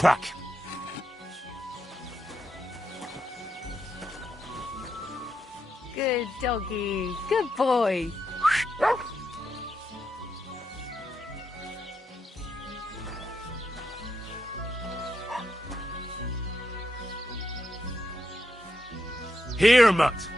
track. Good doggy. Good boy. Here, Mutt.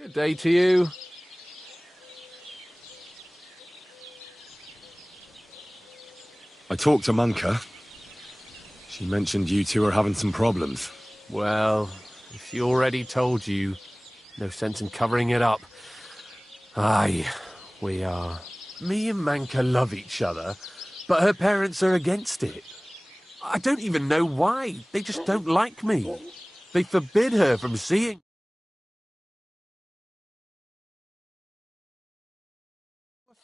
Good day to you. I talked to Manka. She mentioned you two are having some problems. Well, if she already told you, no sense in covering it up. Aye, we are. Me and Manka love each other, but her parents are against it. I don't even know why. They just don't like me. They forbid her from seeing...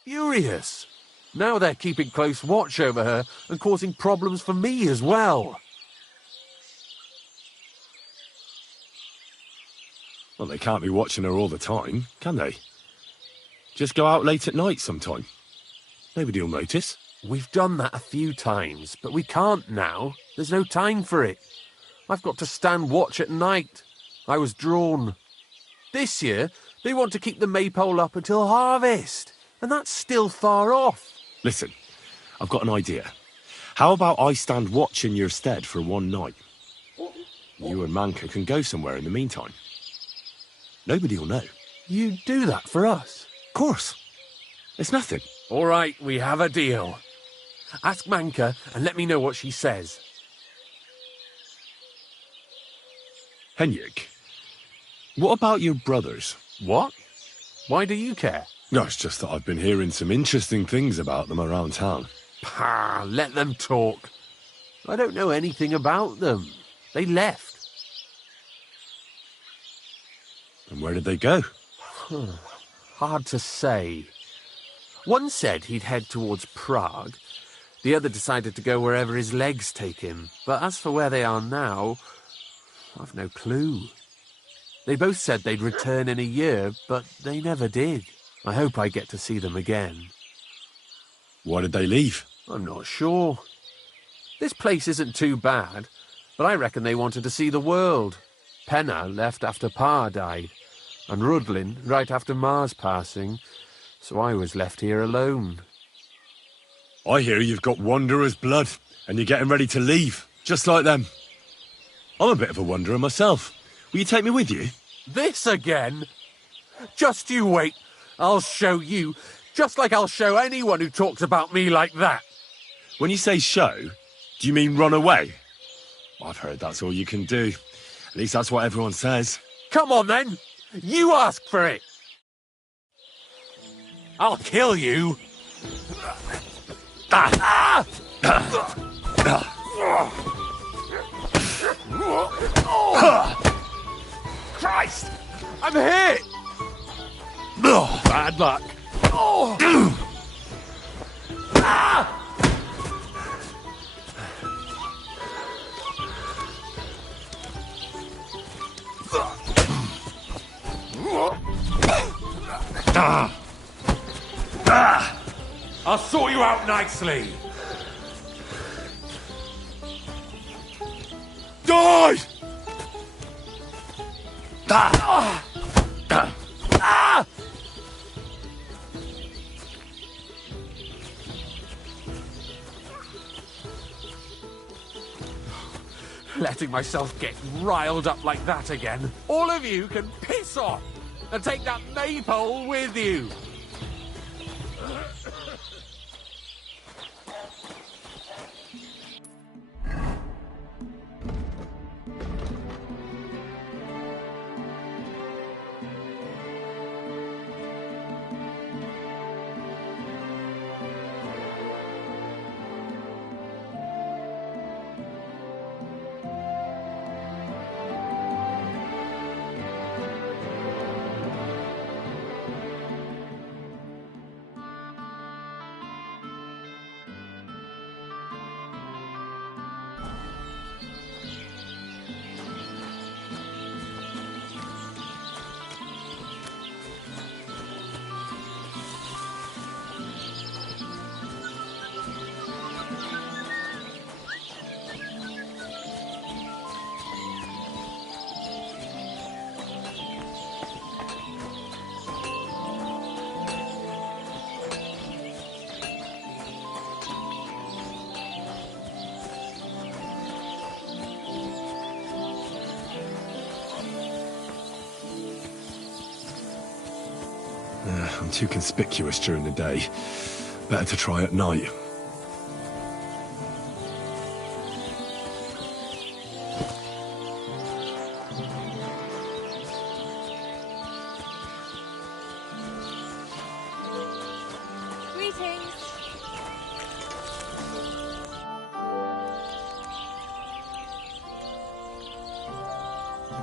Furious. Now they're keeping close watch over her and causing problems for me as well. Well, they can't be watching her all the time, can they? Just go out late at night sometime. Nobody'll notice. We've done that a few times, but we can't now. There's no time for it. I've got to stand watch at night. I was drawn. This year, they want to keep the maypole up until harvest, and that's still far off. Listen, I've got an idea. How about I stand watch in your stead for one night? You and Manka can go somewhere in the meantime. Nobody'll know. You do that for us? Of course. It's nothing. All right, we have a deal. Ask Manka and let me know what she says. Henrik, what about your brothers? What? Why do you care? No, it's just that I've been hearing some interesting things about them around town. Pah, let them talk. I don't know anything about them. They left. And where did they go? Hard to say. One said he'd head towards Prague. The other decided to go wherever his legs take him. But as for where they are now, I've no clue. They both said they'd return in a year, but they never did. I hope I get to see them again. Why did they leave? I'm not sure. This place isn't too bad, but I reckon they wanted to see the world. Penna left after Pa died, and Rudlin right after Ma's passing, so I was left here alone. I hear you've got wanderer's blood, and you're getting ready to leave, just like them. I'm a bit of a wanderer myself. Will you take me with you? This again? Just you wait. I'll show you, just like I'll show anyone who talks about me like that. When you say show, do you mean run away? I've heard that's all you can do. At least that's what everyone says. Come on then. You ask for it. I'll kill you. Christ! I'm hit! Bad luck. sort you out nicely. Die! Letting myself get riled up like that again. All of you can piss off and take that maypole with you. I'm too conspicuous during the day. Better to try at night. Greetings.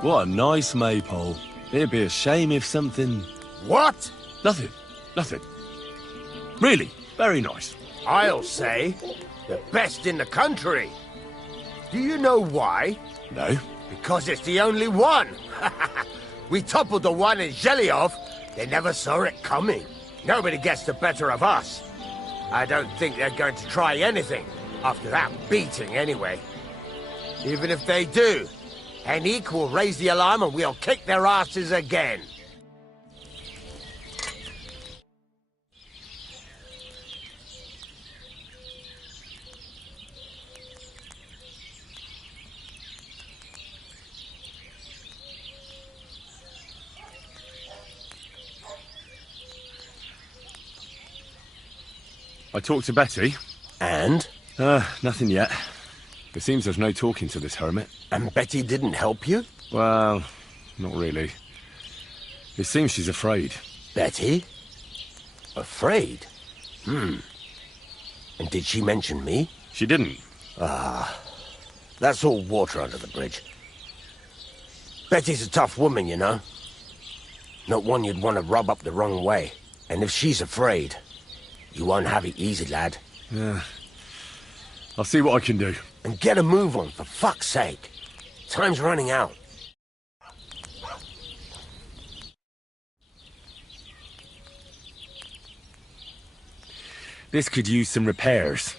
What a nice maypole. It'd be a shame if something... What? Nothing. Nothing. Really, very nice. I'll say, the best in the country. Do you know why? No? Because it's the only one. We toppled the one in Zhelyov. They never saw it coming. Nobody gets the better of us. I don't think they're going to try anything after that beating anyway. Even if they do, Henrik will raise the alarm and we'll kick their asses again. I talked to Betty. And? Nothing yet. It seems there's no talking to this hermit. And Betty didn't help you? Well, not really. It seems she's afraid. Betty? Afraid? And did she mention me? She didn't. That's all water under the bridge. Betty's a tough woman, you know. Not one you'd want to rub up the wrong way. And if she's afraid, you won't have it easy, lad. Yeah. I'll see what I can do. And get a move on, for fuck's sake. Time's running out. This could use some repairs.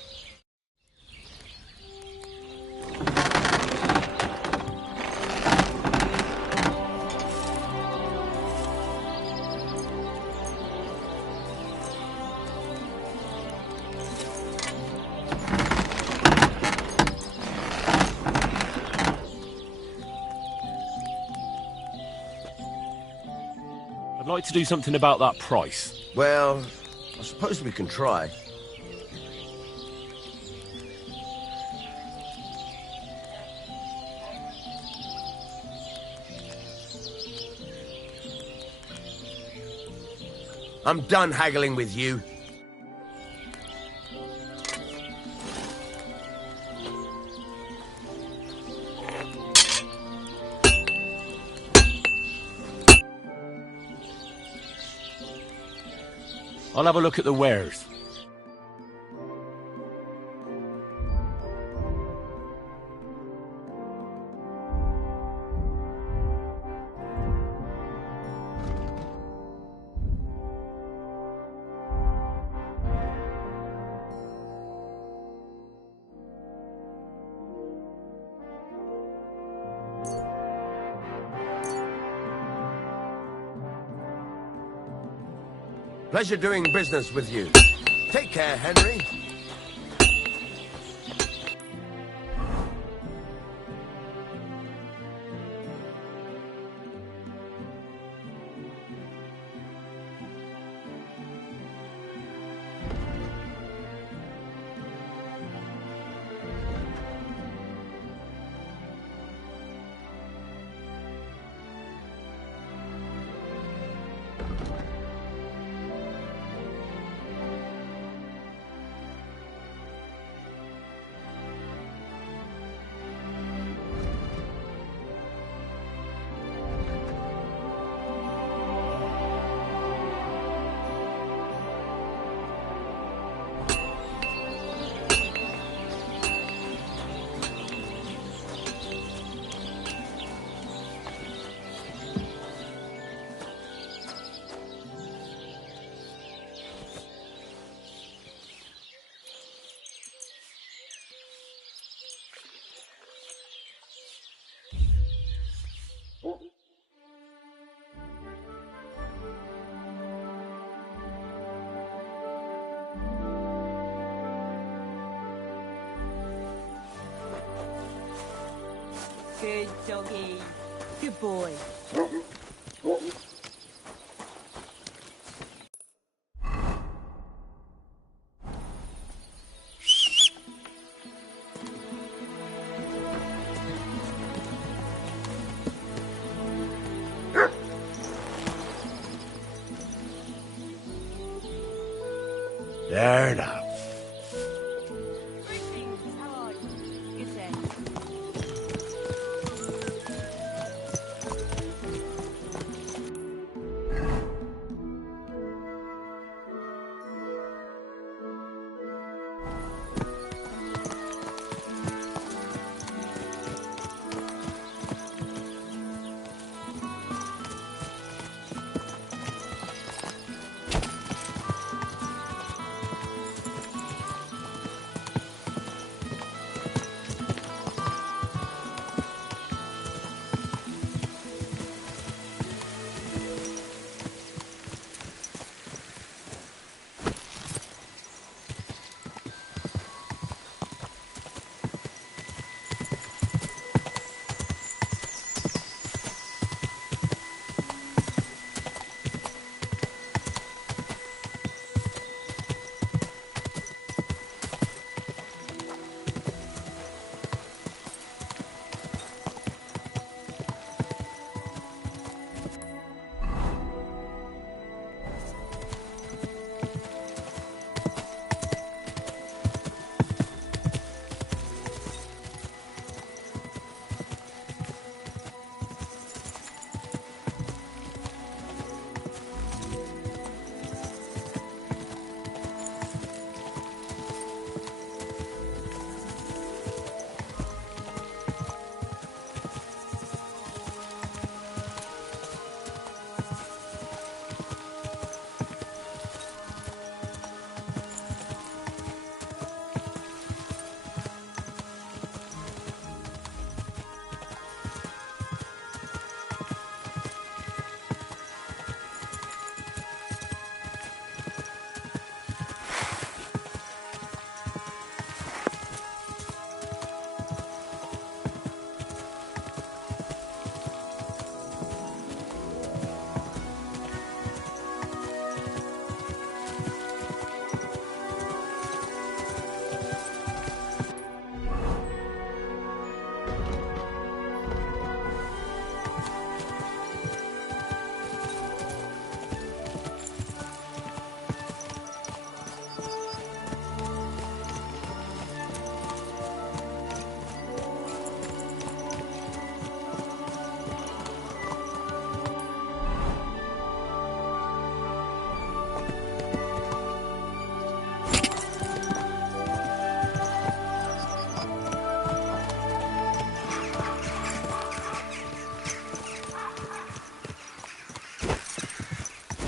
I'd like to do something about that price. Well, I suppose we can try. I'm done haggling with you. I'll have a look at the wares. Pleasure doing business with you. Take care, Henry. Good doggy. Good boy. There now. Greetings. How are you? Good day.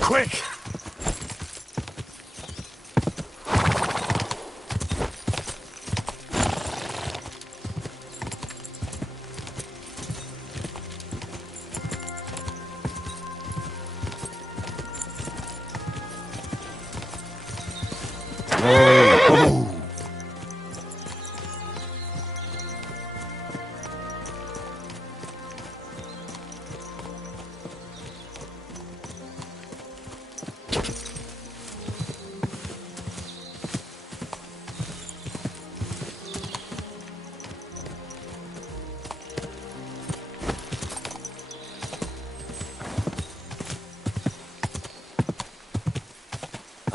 Quick!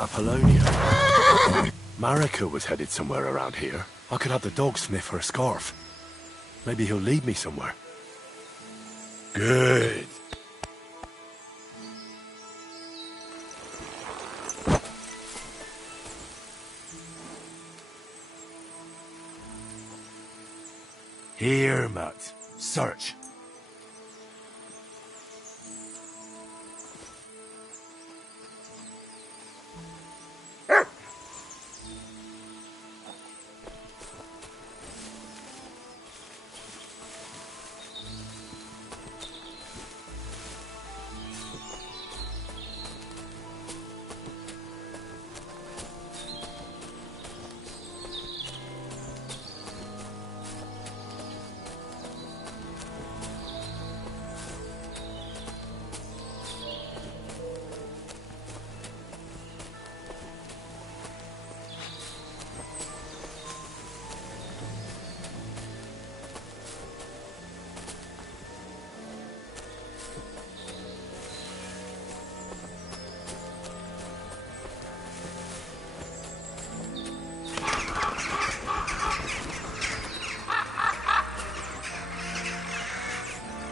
Apollonia. Marika was headed somewhere around here. I could have the dog sniff her scarf. Maybe he'll lead me somewhere. Good. Here, Matt. Search.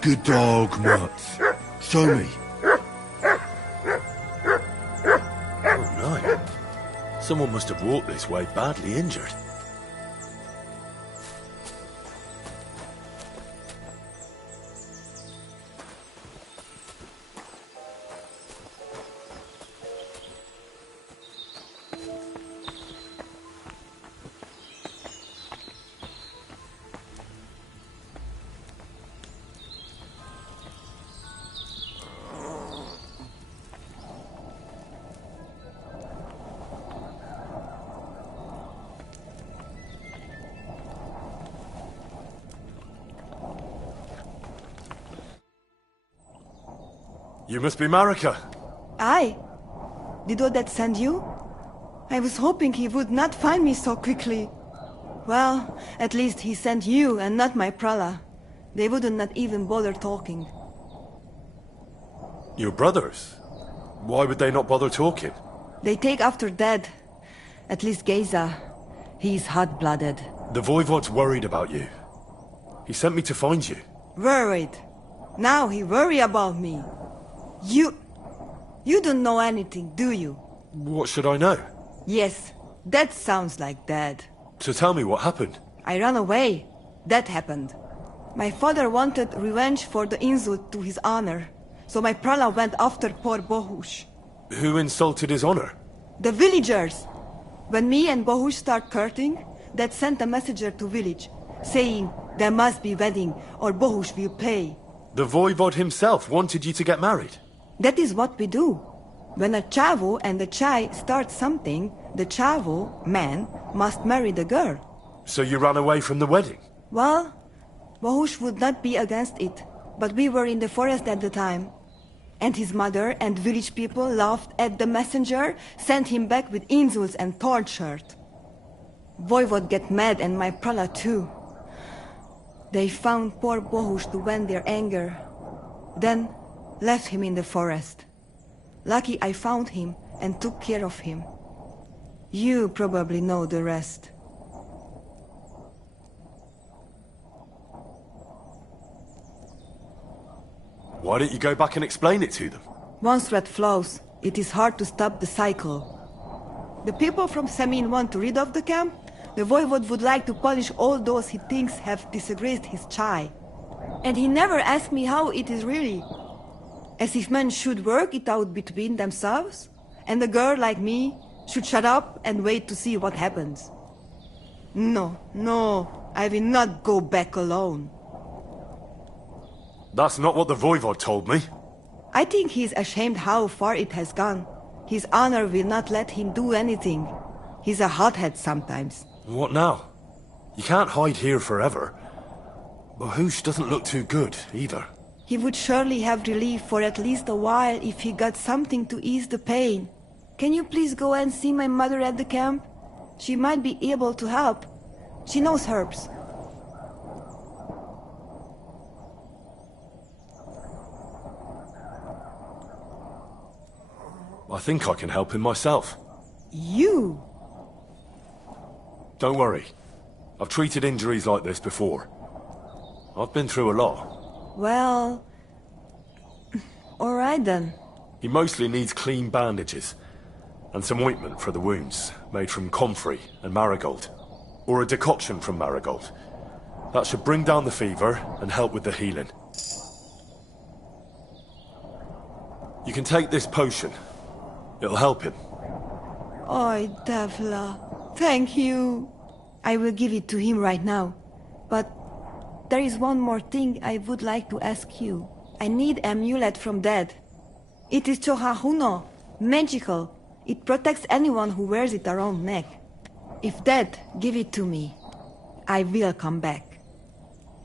Good dog, Matt. Show me. Oh, no. Someone must have walked this way badly injured. You must be Marika. Aye. Did Odette send you? I was hoping he would not find me so quickly. Well, at least he sent you and not my prala. They wouldn't not even bother talking. Your brothers? Why would they not bother talking? They take after dead. At least Geza. He's hot-blooded. The Voivod's worried about you. He sent me to find you. Worried. Now he worry about me. You don't know anything, do you? What should I know? Yes, that sounds like Dad. So tell me what happened. I ran away. That happened. My father wanted revenge for the insult to his honor, so my prala went after poor Bohush. Who insulted his honor? The villagers! When me and Bohush start courting, Dad sent a messenger to village, saying there must be wedding or Bohush will pay. The Voivod himself wanted you to get married. That is what we do. When a chavo and a chai start something, the chavo, man, must marry the girl. So you ran away from the wedding? Well, Bohush would not be against it, but we were in the forest at the time. And his mother and village people laughed at the messenger, sent him back with insults and torture. Voivod get mad and my prala too. They found poor Bohush to vent their anger. Then left him in the forest. Lucky I found him and took care of him. You probably know the rest. Why don't you go back and explain it to them? Once thread flows, it is hard to stop the cycle. The people from Samin want to rid of the camp. The Voivod would like to punish all those he thinks have disgraced his chai. And he never asked me how it is really. As if men should work it out between themselves, and a girl like me should shut up and wait to see what happens. No, I will not go back alone. That's not what the Voivod told me. I think he's ashamed how far it has gone. His honor will not let him do anything. He's a hothead sometimes. What now? You can't hide here forever. Bohush doesn't look too good, either. He would surely have relief for at least a while if he got something to ease the pain. Can you please go and see my mother at the camp? She might be able to help. She knows herbs. I think I can help him myself. You? Don't worry. I've treated injuries like this before. I've been through a lot. Well... Alright then. He mostly needs clean bandages. And some ointment for the wounds, made from comfrey and marigold. Or a decoction from marigold. That should bring down the fever and help with the healing. You can take this potion. It'll help him. Oi, Devla. Thank you. I will give it to him right now. But there is one more thing I would like to ask you. I need amulet from Dad. It is Chohahuno, magical. It protects anyone who wears it around neck. If Dad give it to me, I will come back.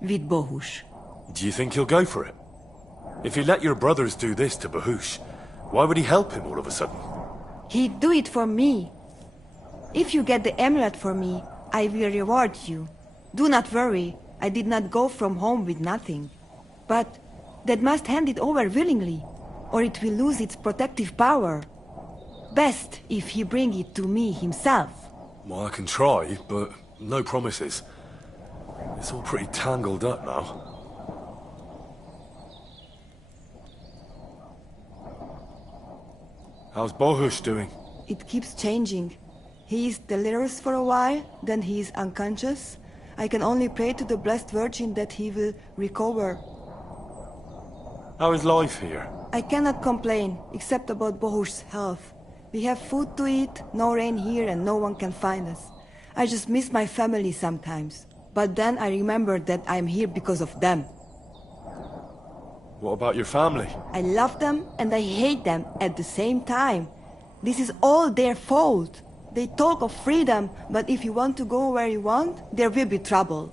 With Bohush. Do you think he'll go for it? If he let your brothers do this to Bahush, why would he help him all of a sudden? He'd do it for me. If you get the amulet for me, I will reward you. Do not worry, I did not go from home with nothing. But Dad must hand it over willingly, or it will lose its protective power. Best if he bring it to me himself. Well, I can try, but no promises. It's all pretty tangled up now. How's Bohush doing? It keeps changing. He is delirious for a while, then he is unconscious. I can only pray to the Blessed Virgin that he will recover. How is life here? I cannot complain, except about Bohush's health. We have food to eat, no rain here, and no one can find us. I just miss my family sometimes. But then I remember that I'm here because of them. What about your family? I love them and I hate them at the same time. This is all their fault. They talk of freedom, but if you want to go where you want, there will be trouble.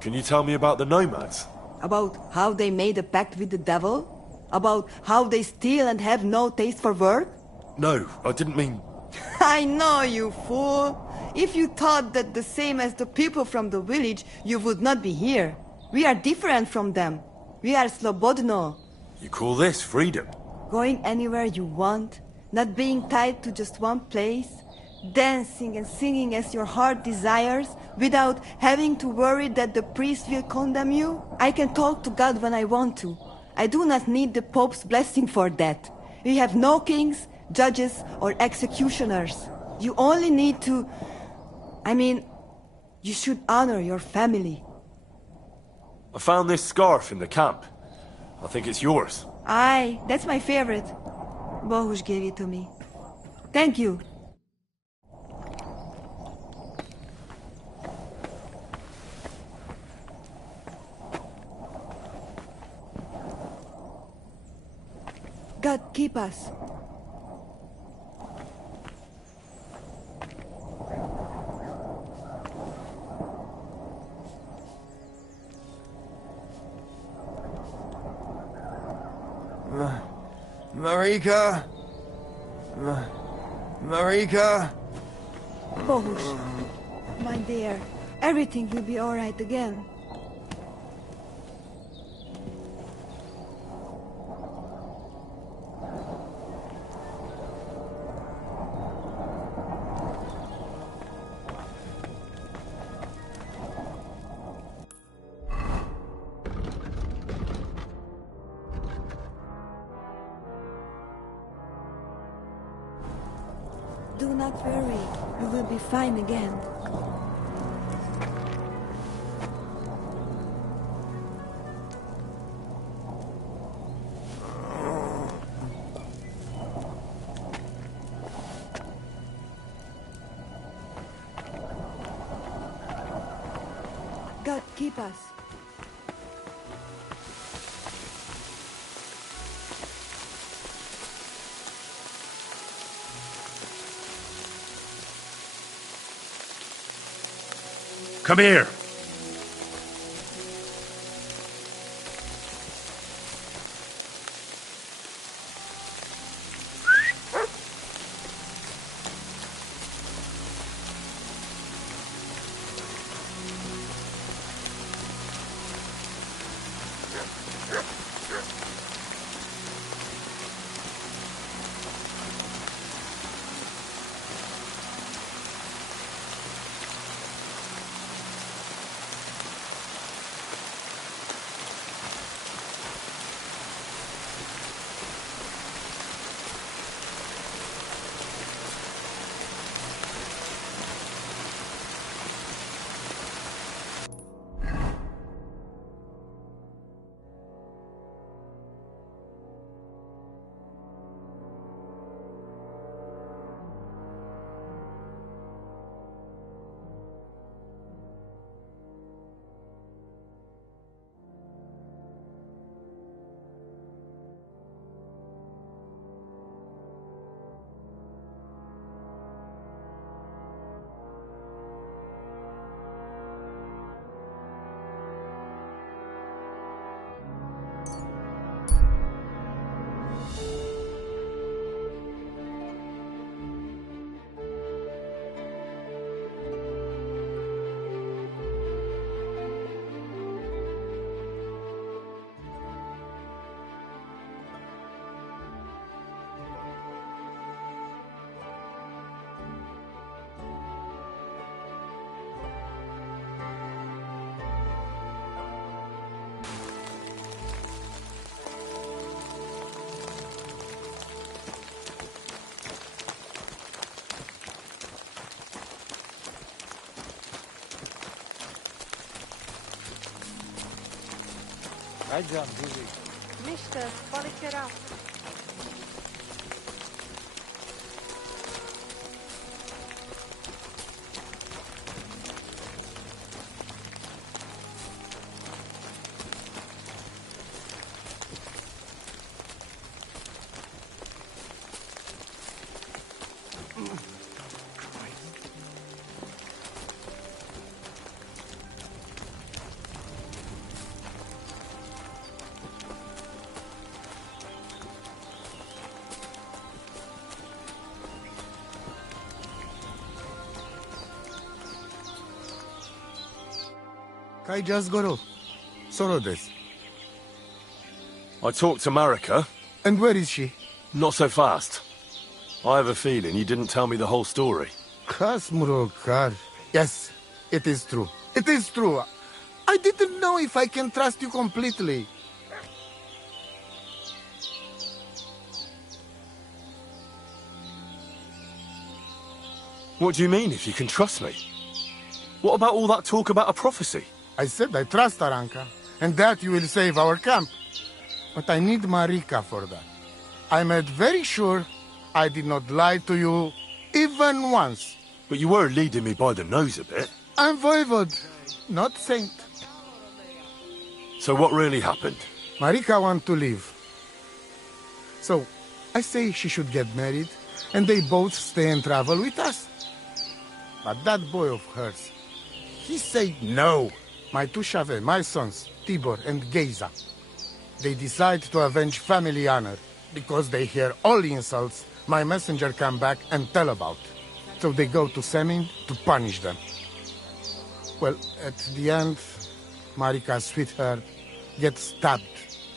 Can you tell me about the nomads? About how they made a pact with the devil? About how they steal and have no taste for work? No, I didn't mean... I know, you fool. If you thought that the same as the people from the village, you would not be here. We are different from them. We are Slobodno. You call this freedom? Going anywhere you want, not being tied to just one place, dancing and singing as your heart desires, without having to worry that the priest will condemn you. I can talk to God when I want to. I do not need the Pope's blessing for that. We have no kings, judges, or executioners. You only need to... you should honor your family. I found this scarf in the camp. I think it's yours. Aye, that's my favorite. Bohush gave it to me. Thank you. God keep us. Marika? Marika? Bohush, my dear, everything will be all right again. Do not worry, you will be fine again. God keep us. Come here. Mister, palikje eraf. Kai just got off. Sorodes. I talked to Marika. And where is she? Not so fast. I have a feeling you didn't tell me the whole story. Kasmurokar. Yes, it is true. It is true. I didn't know if I can trust you completely. What do you mean, if you can trust me? What about all that talk about a prophecy? I said I trust Aranka, and that you will save our camp. But I need Marika for that. I made very sure I did not lie to you even once. But you were leading me by the nose a bit. I'm voivode, not saint. So what really happened? Marika wants to leave. So, I say she should get married, and they both stay and travel with us. But that boy of hers, he said no. My two Shave, my sons, Tibor and Geza, they decide to avenge family honor, because they hear all insults my messenger come back and tell about. So they go to Semin to punish them. Well, at the end, Marika's sweetheart gets stabbed.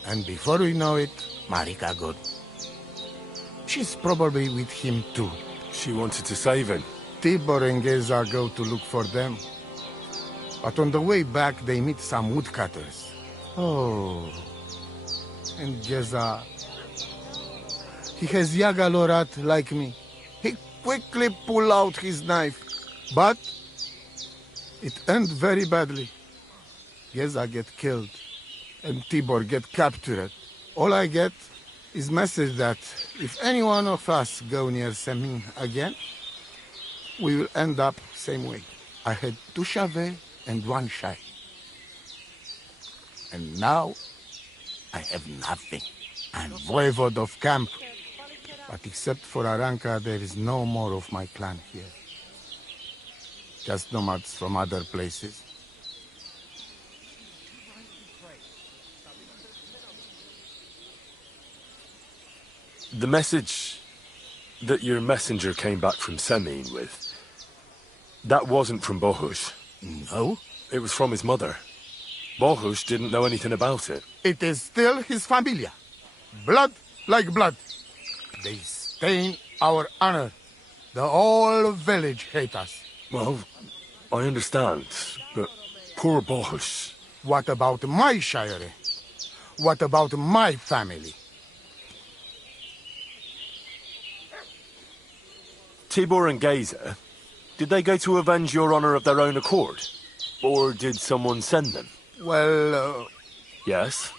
And before we know it, Marika gone. She's probably with him too. She wanted to save him. Tibor and Geza go to look for them. But on the way back, they meet some woodcutters. Oh. And Geza... he has Yaga Lorat like me. He quickly pull out his knife. But... it ends very badly. Geza get killed. And Tibor get captured. All I get is message that if any one of us go near Semin again, we will end up same way. I had two Shave and one Shai. And now, I have nothing. I'm voivode of camp. But except for Aranka, there is no more of my clan here. Just nomads from other places. The message that your messenger came back from Semin with, that wasn't from Bohush. No? It was from his mother. Bohush didn't know anything about it. It is still his familia. Blood like blood. They stain our honor. The whole village hate us. Well, I understand, but poor Bohush. What about my shire? What about my family? Tibor and Geza, did they go to avenge your honor of their own accord? Or did someone send them? Well, Yes?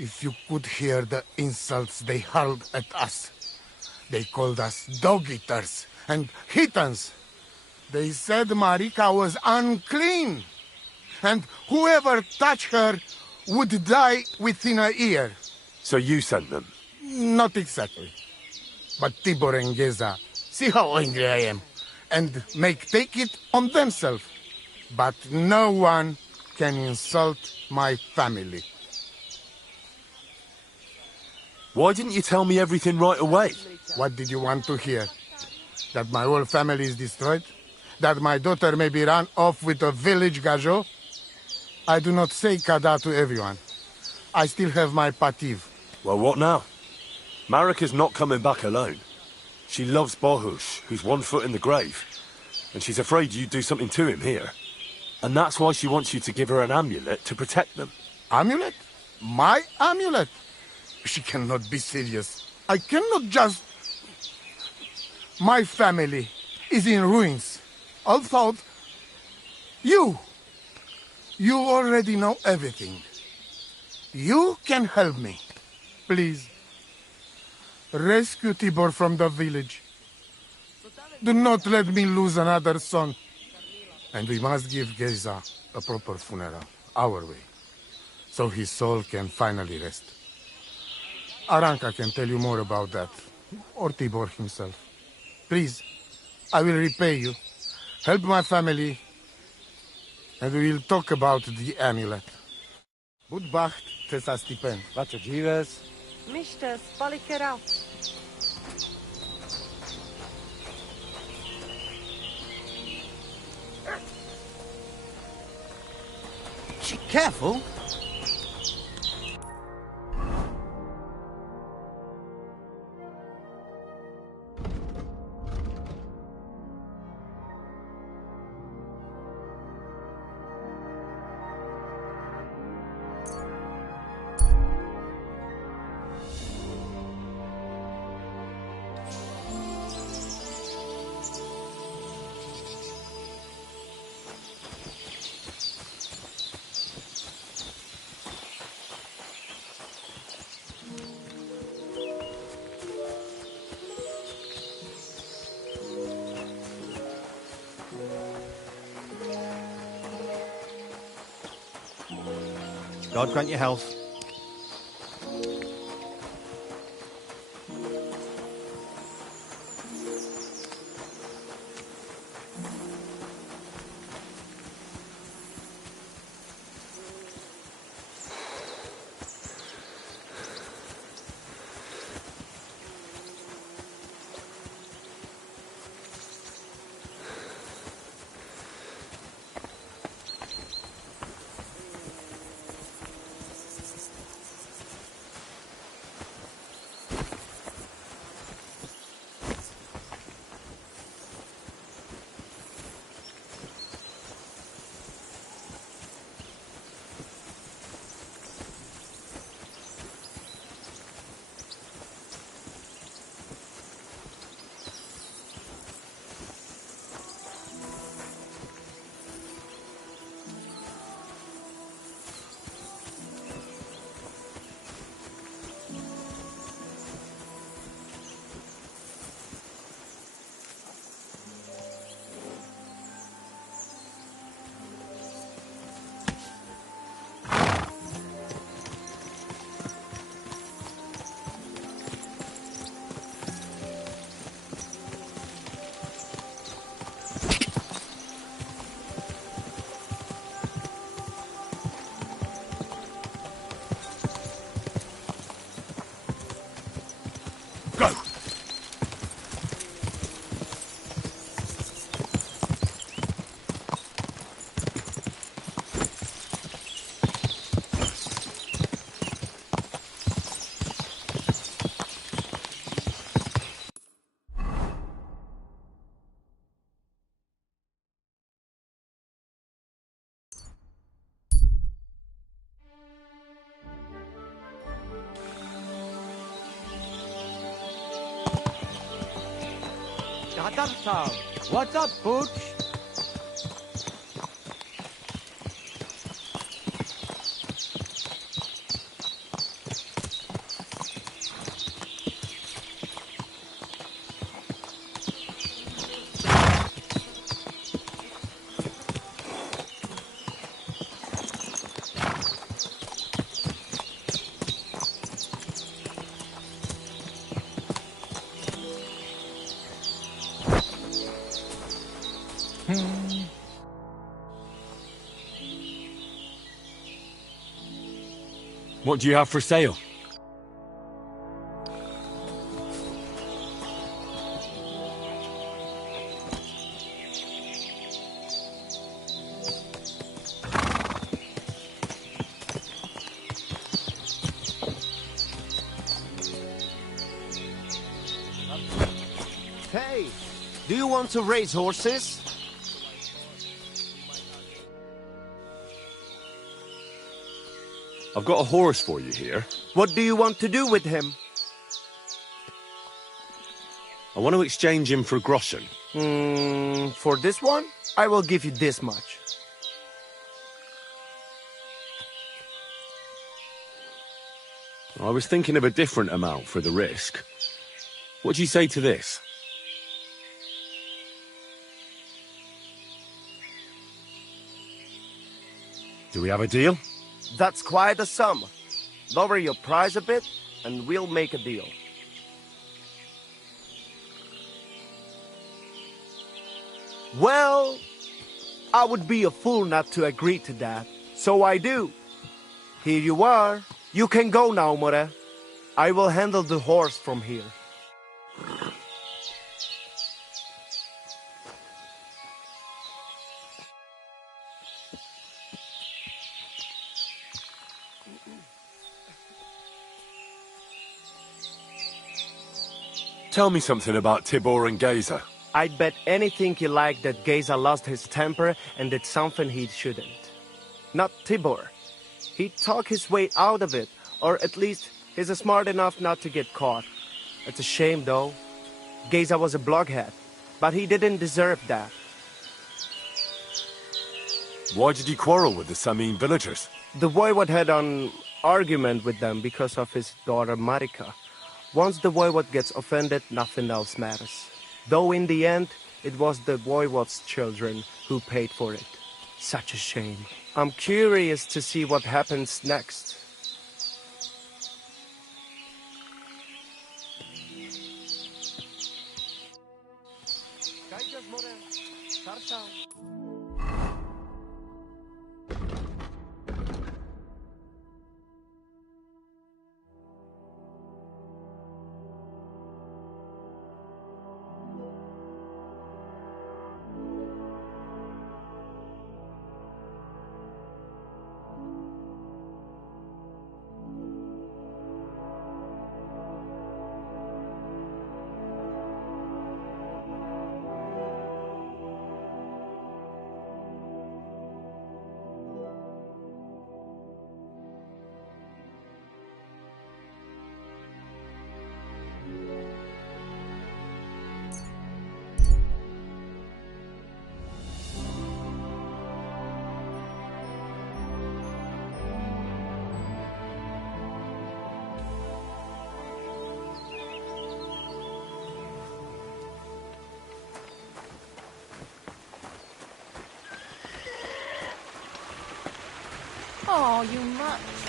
if you could hear the insults they hurled at us. They called us dog-eaters and heathens. They said Marika was unclean. And whoever touched her would die within a year. So you sent them? Not exactly. But Tibor and Geza, see how angry I am, and take it on themselves. But no one can insult my family. Why didn't you tell me everything right away? What did you want to hear? That my whole family is destroyed? That my daughter may be run off with a village gajo? I do not say kada to everyone. I still have my pativ. Well, what now? Marika's not coming back alone. She loves Bohush, who's 1 foot in the grave. And she's afraid you'd do something to him here. And that's why she wants you to give her an amulet to protect them. Amulet? My amulet? She cannot be serious. I cannot just... My family is in ruins. I thought... You already know everything. You can help me. Please. Rescue Tibor from the village. Do not let me lose another son. And we must give Geza a proper funeral, our way, so his soul can finally rest. Aranka can tell you more about that, or Tibor himself. Please, I will repay you. Help my family, and we will talk about the amulet. Budbacht te sa stipend. Vacio Gives. Mr. Spalikerau. Careful. God grant you health. What's up, Pooch? What do you have for sale? Hey, do you want to raise horses? I've got a horse for you here. What do you want to do with him? I want to exchange him for groschen. For this one, I will give you this much. I was thinking of a different amount for the risk. What do you say to this? Do we have a deal? That's quite a sum. Lower your price a bit, and we'll make a deal. Well, I would be a fool not to agree to that, so I do. Here you are. You can go now, More. I will handle the horse from here. Tell me something about Tibor and Geza. I'd bet anything you like that Geza lost his temper and did something he shouldn't. Not Tibor. He talked his way out of it, or at least he's smart enough not to get caught. It's a shame, though. Geza was a blockhead, but he didn't deserve that. Why did he quarrel with the Samin villagers? The voivod had an argument with them because of his daughter Marika. Once the voivod gets offended, nothing else matters. Though in the end, it was the voivod's children who paid for it. Such a shame. I'm curious to see what happens next. Oh, you much.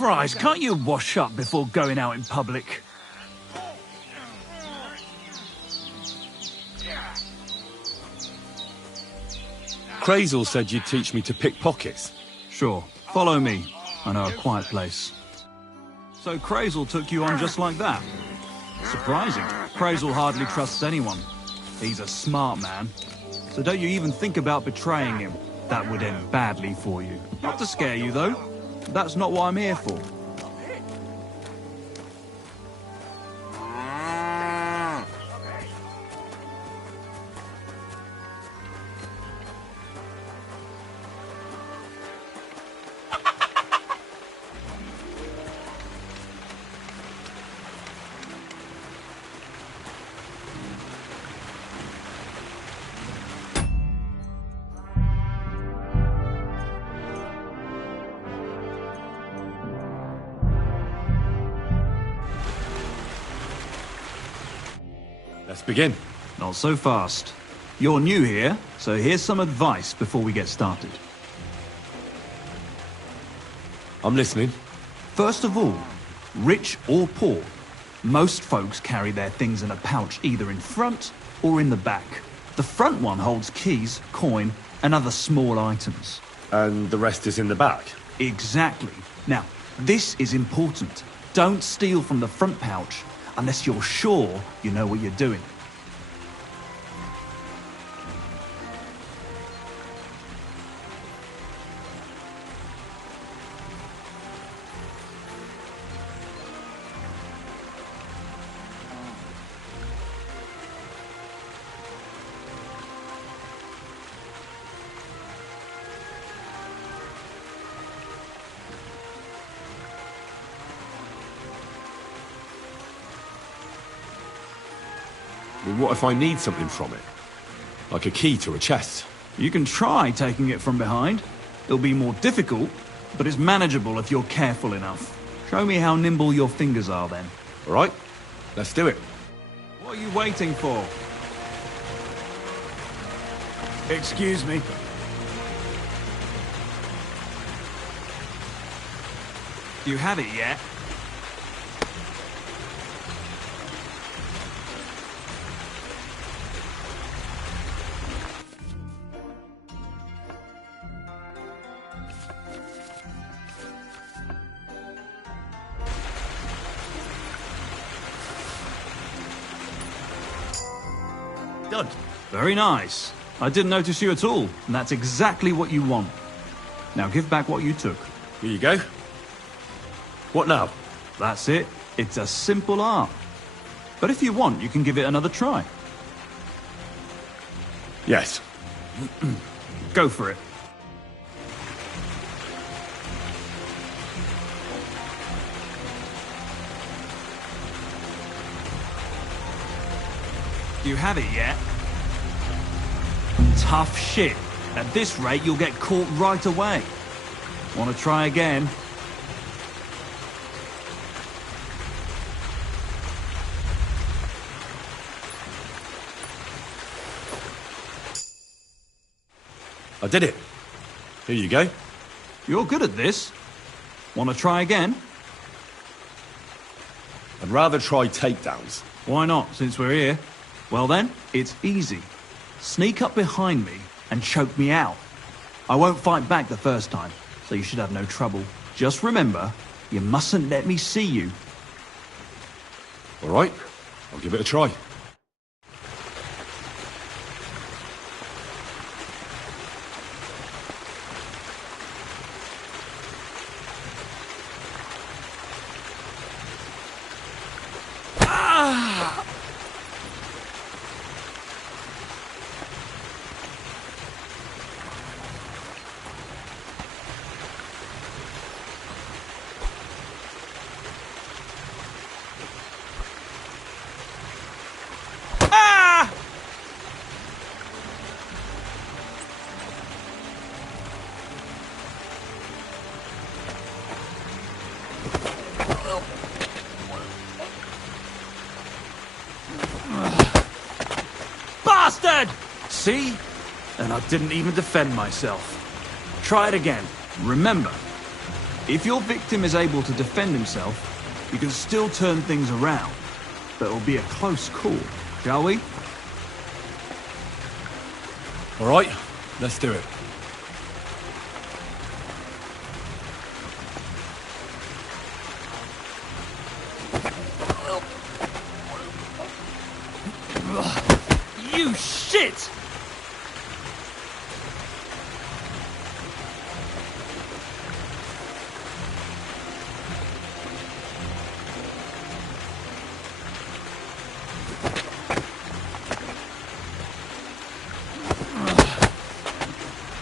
Christ, can't you wash up before going out in public? Crazel said you'd teach me to pick pockets. Sure. Follow me. I know a quiet place. So Crazel took you on just like that? Surprising. Crazel hardly trusts anyone. He's a smart man. So don't you even think about betraying him. That would end badly for you. Not to scare you, though. That's not what I'm here for. Let's begin. Not so fast. You're new here, so here's some advice before we get started. I'm listening. First of all, rich or poor, most folks carry their things in a pouch either in front or in the back. The front one holds keys, coin, and other small items. And the rest is in the back? Exactly. Now, this is important. Don't steal from the front pouch unless you're sure you know what you're doing. Well, what if I need something from it? Like a key to a chest? You can try taking it from behind. It'll be more difficult, but it's manageable if you're careful enough. Show me how nimble your fingers are then. All right, let's do it. What are you waiting for? Excuse me. Do you have it yet? Done. Very nice. I didn't notice you at all, and that's exactly what you want. Now give back what you took. Here you go. What now? That's it. It's a simple art. But if you want, you can give it another try. Yes. Go for it. Do you have it yet? Tough shit. At this rate, you'll get caught right away. Want to try again? I did it. Here you go. You're good at this. Want to try again? I'd rather try takedowns. Why not, since we're here? Well then, it's easy. Sneak up behind me and choke me out. I won't fight back the first time, so you should have no trouble. Just remember, you mustn't let me see you. All right, I'll give it a try. Bastard! See? And I didn't even defend myself. Try it again. Remember, If your victim is able to defend himself, you can still turn things around. But it'll be a close call, shall we? All right, let's do it. You shit!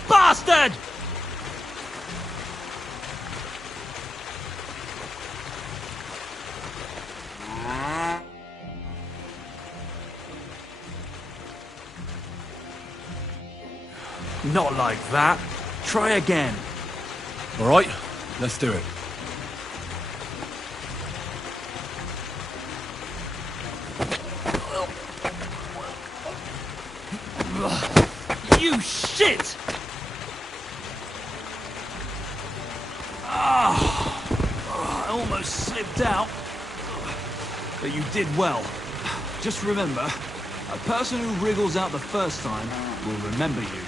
Bastard! Not like that. Try again. All right, let's do it. You shit! I almost slipped out. But you did well. Just remember, a person who wriggles out the first time will remember you.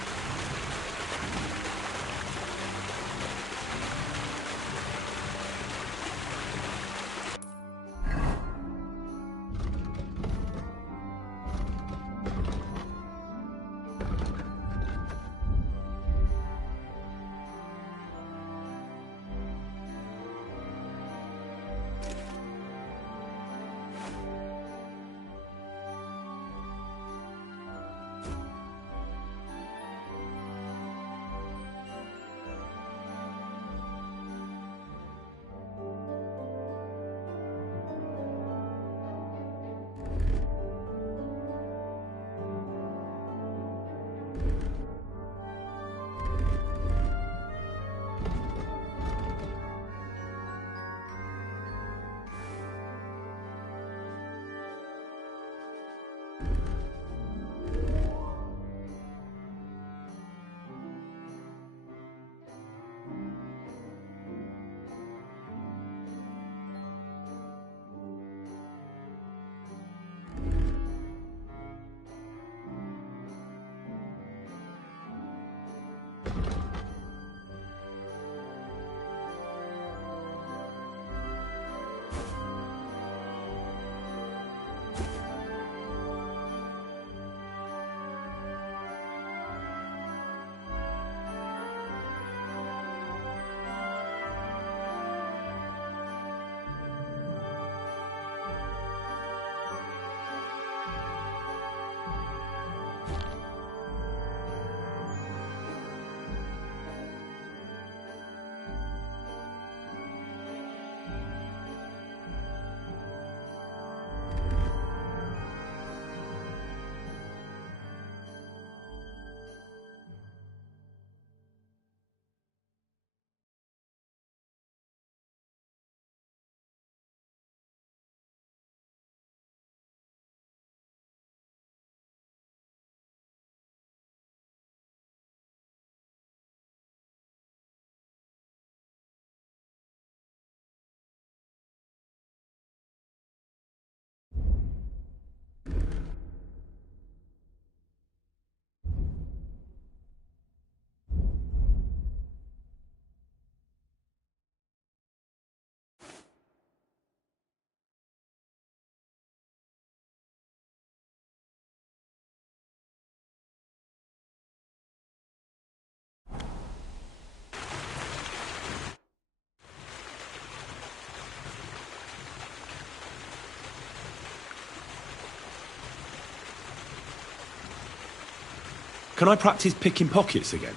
Can I practice picking pockets again?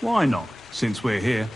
Why not, since we're here?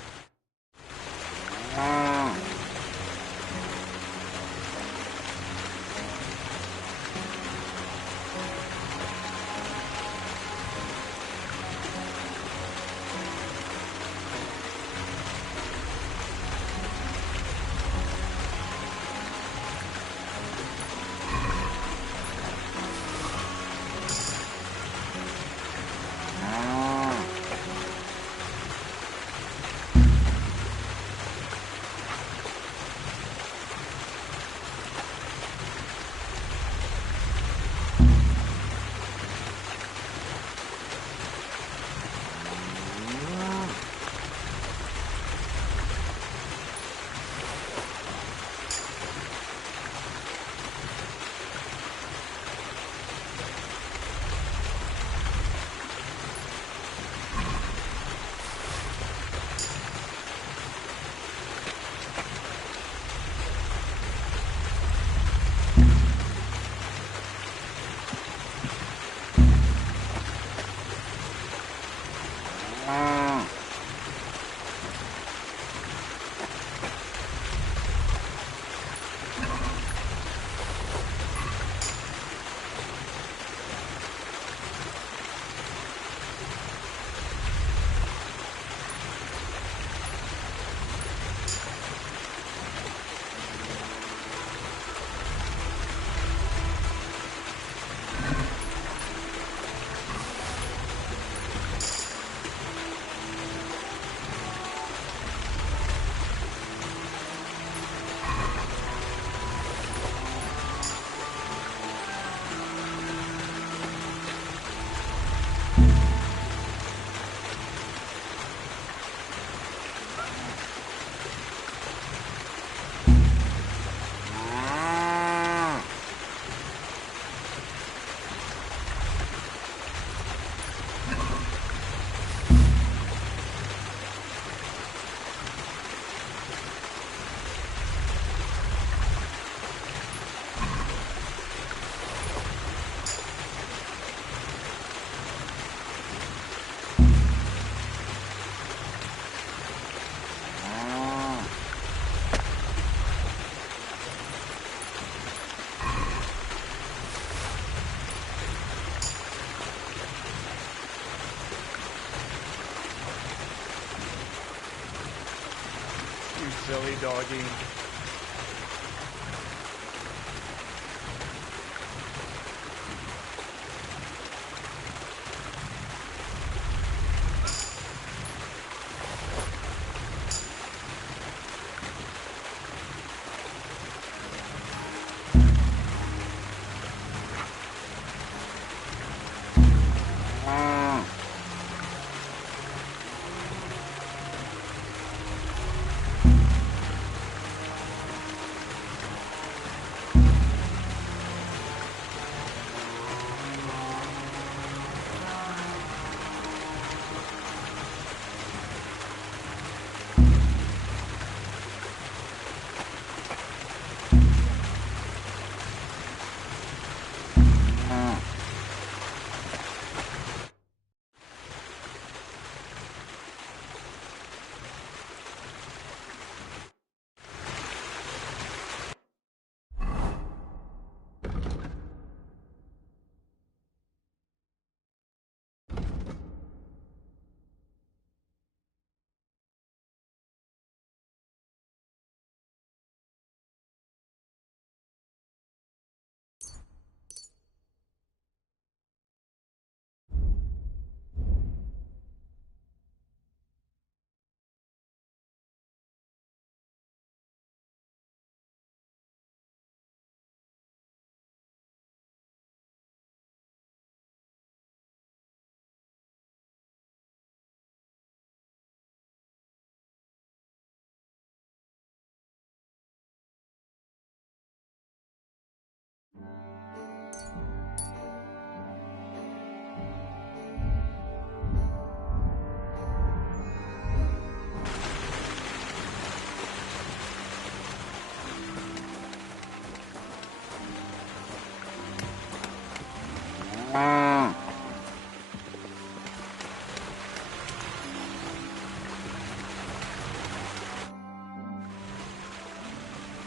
You silly doggy.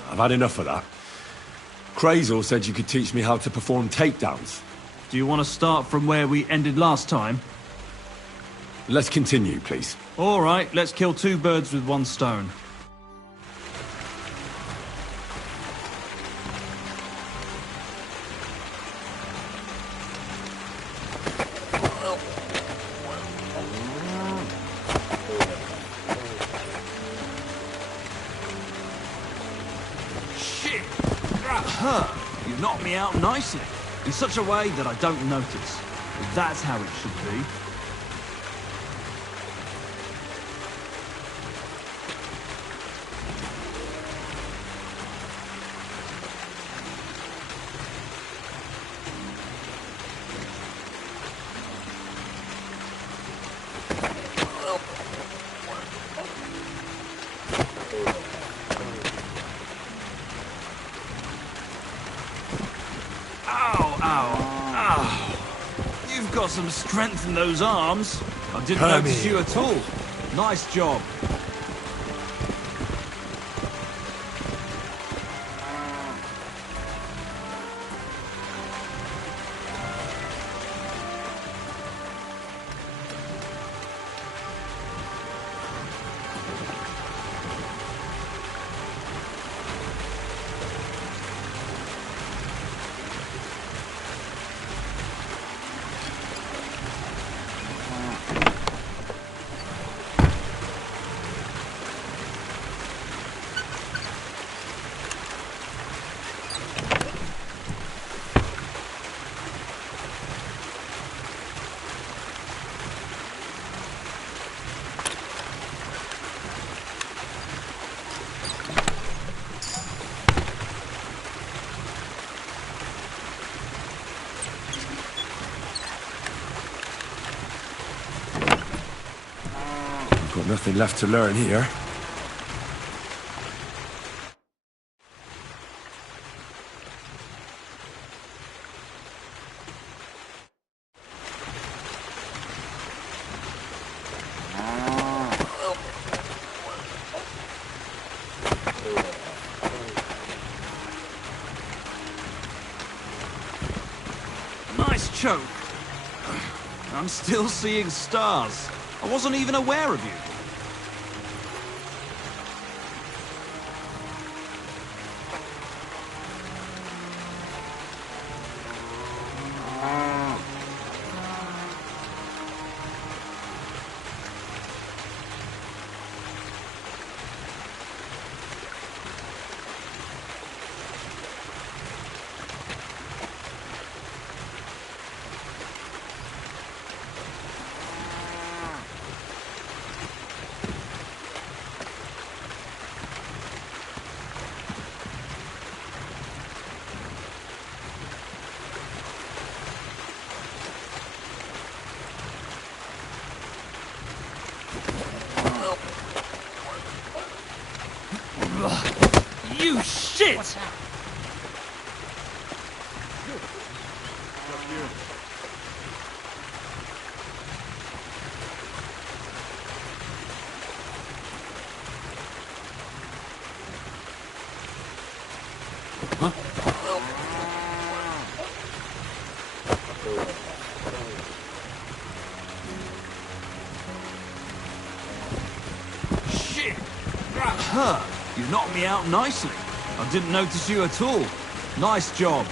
I've had enough of that. Crazel said you could teach me how to perform takedowns. Do you want to start from where we ended last time? Let's continue, please. All right, let's kill two birds with one stone. Shit! That hurt! You knocked me out nicely, in such a way that I don't notice. That's how it should be. Got some strength in those arms. I didn't notice you at all. Nice job. Got nothing left to learn here. Nice choke. I'm still seeing stars. I wasn't even aware of you. You shit! Shit! That hurt. You knocked me out nicely. I didn't notice you at all. Nice job.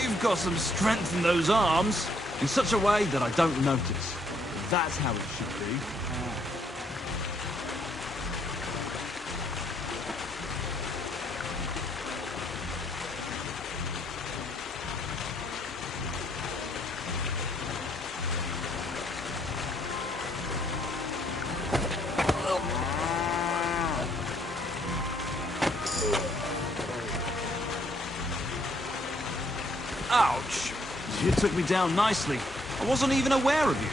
You've got some strength in those arms, in such a way that I don't notice. That's how it should be. Ouch! You took me down nicely. I wasn't even aware of you.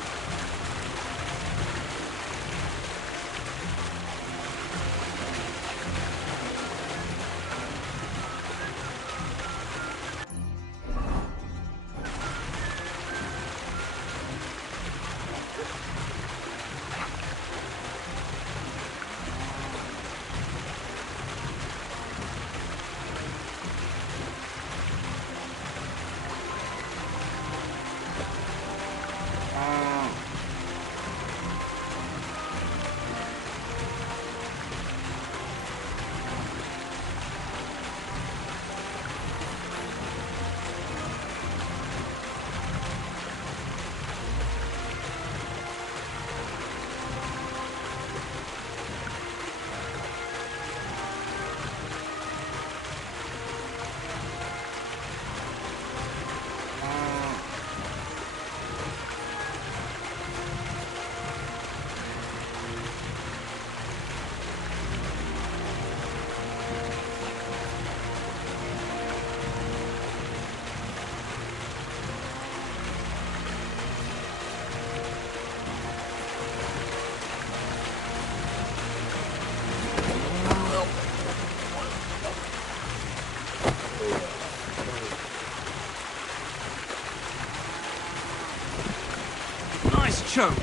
Choke.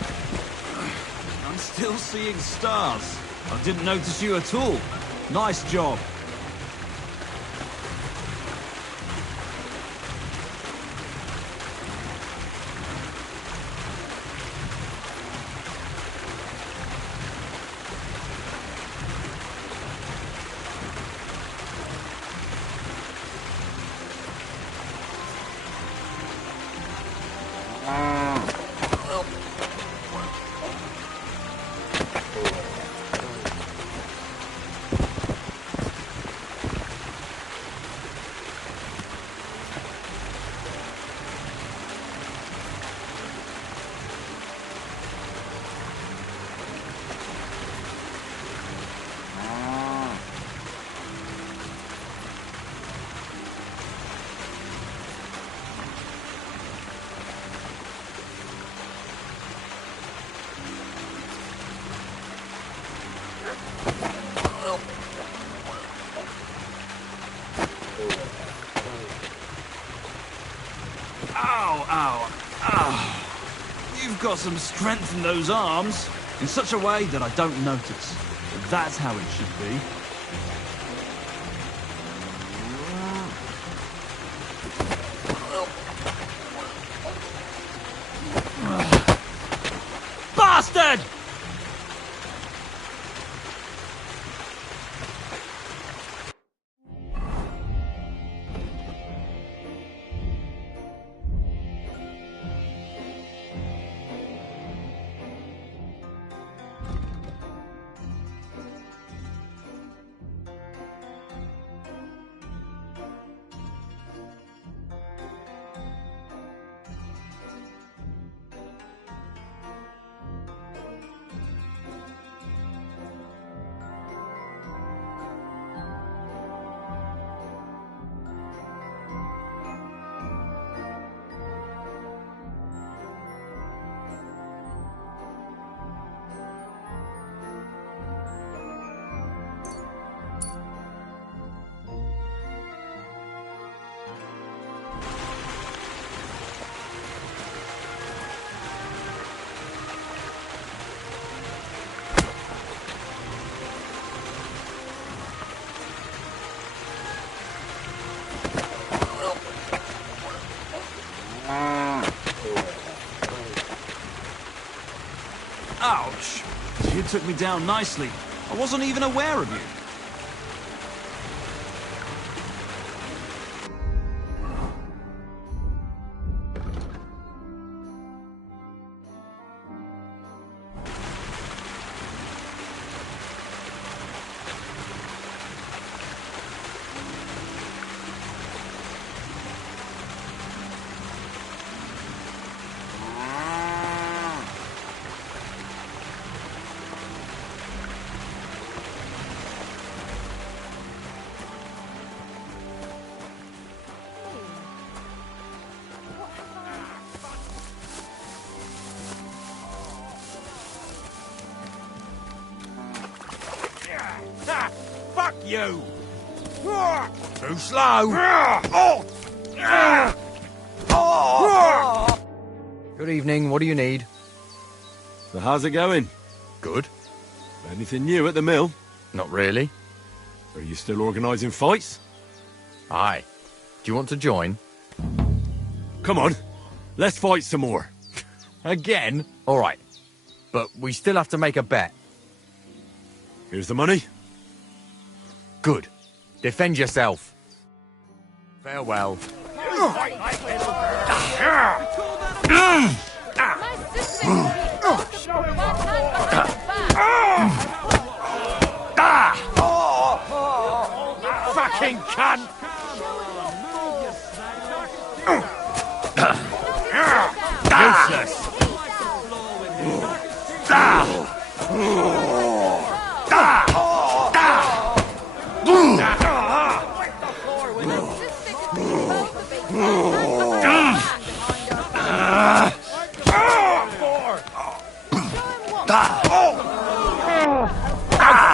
I'm still seeing stars. I didn't notice you at all. Nice job. got some strength in those arms, in such a way that I don't notice. But that's how it should be. Bastard! Ouch! You took me down nicely. I wasn't even aware of you. Fuck you! Too slow! Good evening, what do you need? So how's it going? Good. Anything new at the mill? Not really. Are you still organising fights? Aye. Do you want to join? Come on, let's fight some more. Again? Alright. But we still have to make a bet. Here's the money. Good. Defend yourself. Farewell. Fucking cunt! Useless!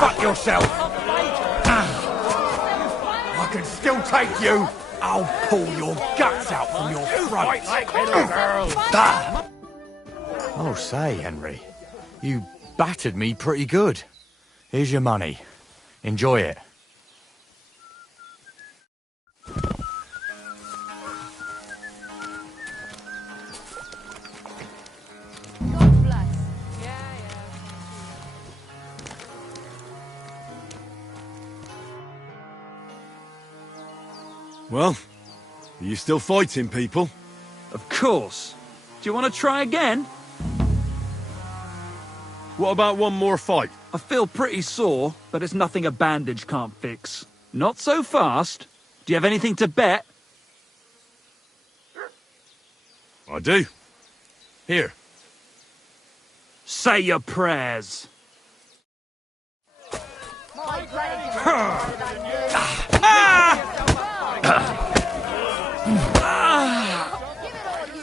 Fuck yourself! I can still take you! I'll pull your guts out from your throat! Oh, say, Henry. You battered me pretty good. Here's your money. Enjoy it. God bless. Yeah. Well, are you still fighting people? Of course. Do you want to try again? What about one more fight? I feel pretty sore, but it's nothing a bandage can't fix. Not so fast. Do you have anything to bet? I do. Here. Say your prayers.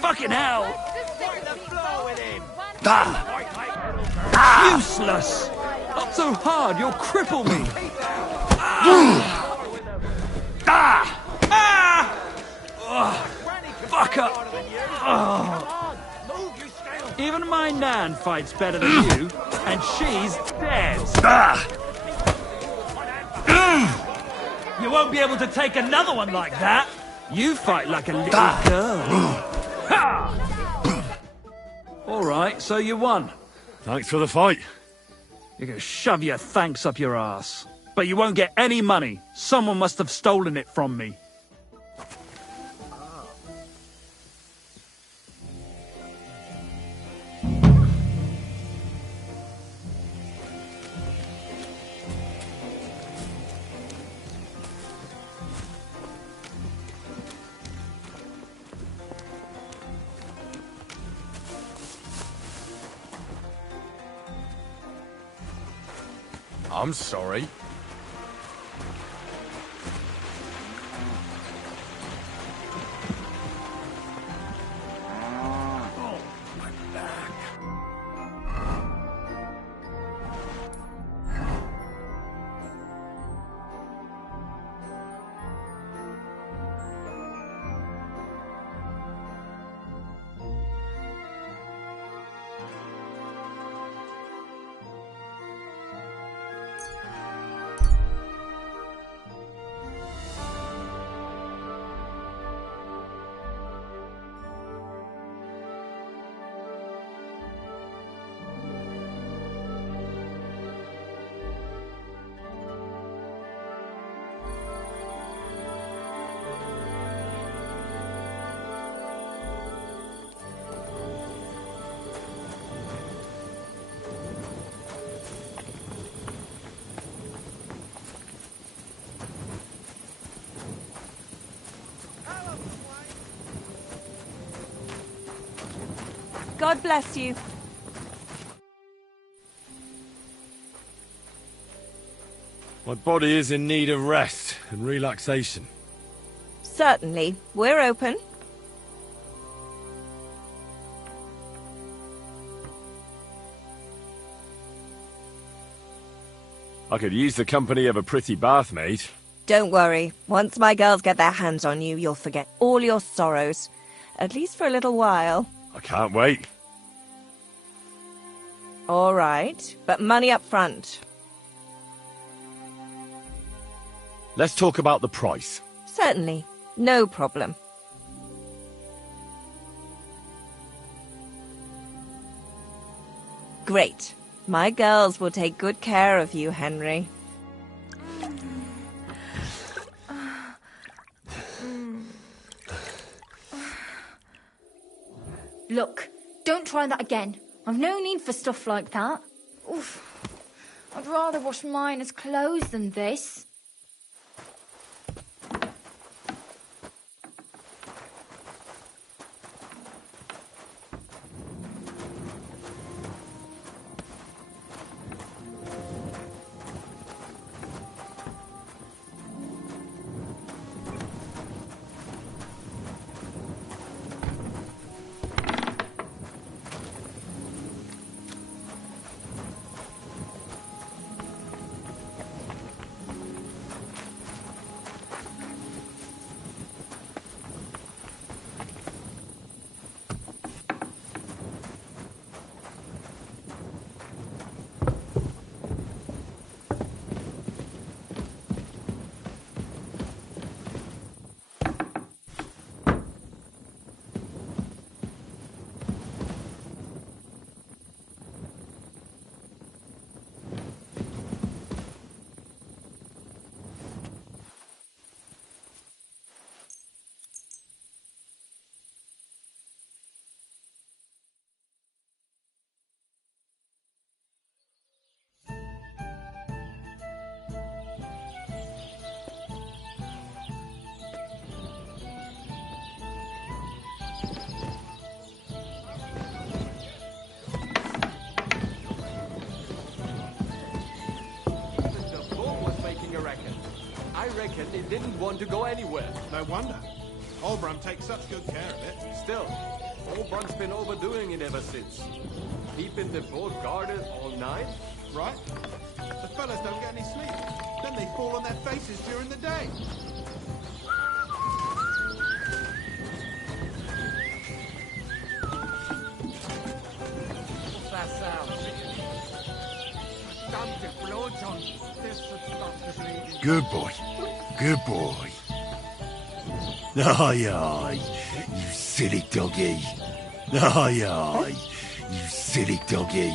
Fucking hell! Useless! Not so hard, you'll cripple me! Fuck up! Even my Nan fights better than you, and she's dead. You won't be able to take another one like that. You fight like a little girl. All right, so you won. Thanks for the fight. You can shove your thanks up your ass. But you won't get any money. Someone must have stolen it from me. I'm sorry. God bless you. My body is in need of rest and relaxation. Certainly. We're open. I could use the company of a pretty bath maid. Don't worry. Once my girls get their hands on you, you'll forget all your sorrows. At least for a little while. I can't wait. All right, but money up front. Let's talk about the price. Certainly. No problem. Great. My girls will take good care of you, Henry. Look, don't try that again. I've no need for stuff like that. Oof. I'd rather wash Miner's clothes than this. It didn't want to go anywhere. No wonder. Olbram takes such good care of it. Still, Olbram's been overdoing it ever since. Keeping the boat guarded all night. Right. The fellas don't get any sleep. Then they fall on their faces during the day. Good boy. Good boy. Aye, aye, you silly doggy. Aye, aye, you silly doggy.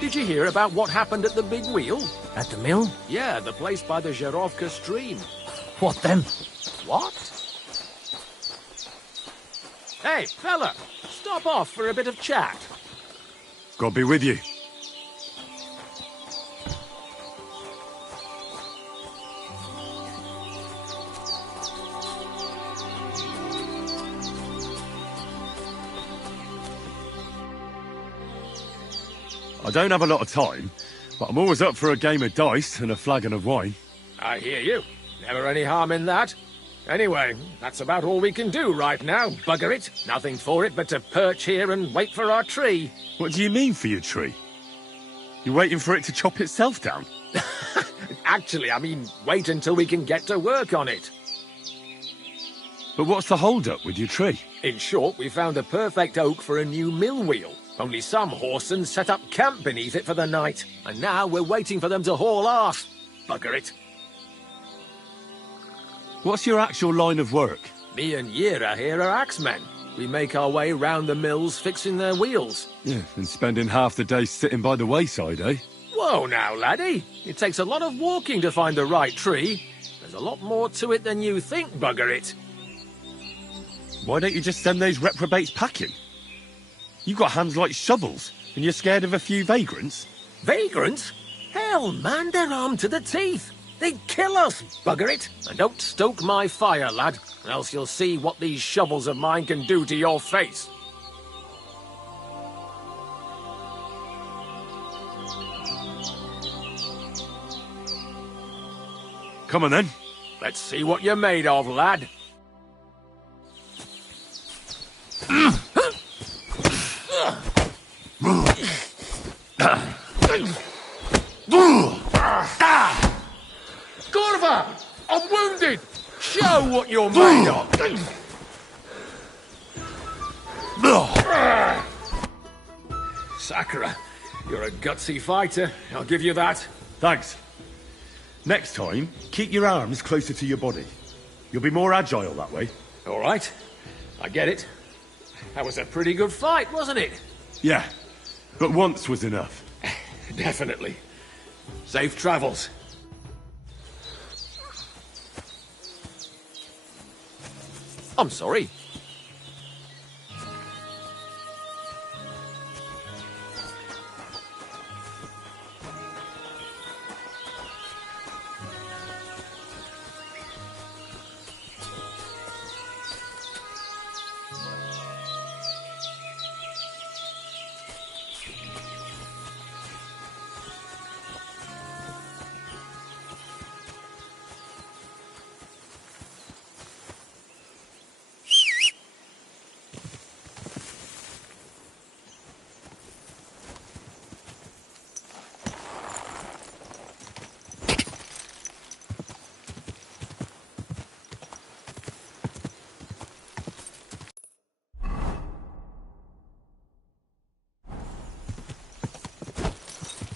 Did you hear about what happened at the big wheel? At the mill? Yeah, the place by the Zherovka stream. What then? What? Hey, fella! Stop off for a bit of chat. God be with you. I don't have a lot of time, but I'm always up for a game of dice and a flagon of wine. I hear you. Never any harm in that. Anyway, that's about all we can do right now, bugger it. Nothing for it but to perch here and wait for our tree. What do you mean for your tree? You're waiting for it to chop itself down? Actually, I mean, wait until we can get to work on it. But what's the hold-up with your tree? In short, we found a perfect oak for a new mill wheel. Only some whoresons set up camp beneath it for the night, and now we're waiting for them to haul ass. Bugger it. What's your actual line of work? Me and Yira here are axemen. We make our way round the mills fixing their wheels. Yeah, and spending half the day sitting by the wayside, eh? Whoa now, laddie. It takes a lot of walking to find the right tree. There's a lot more to it than you think, bugger it. Why don't you just send those reprobates packing? You've got hands like shovels, and you're scared of a few vagrants? Vagrants? Hell, man, they're armed to the teeth. They'd kill us, bugger it. And don't stoke my fire, lad, else you'll see what these shovels of mine can do to your face. Come on, then. Let's see what you're made of, lad. Gorva! I'm wounded! Show what you're made of! Sakura, you're a gutsy fighter. I'll give you that. Thanks. Next time, keep your arms closer to your body. You'll be more agile that way. All right. I get it. That was a pretty good fight, wasn't it? Yeah, but once was enough. Definitely. Safe travels. I'm sorry.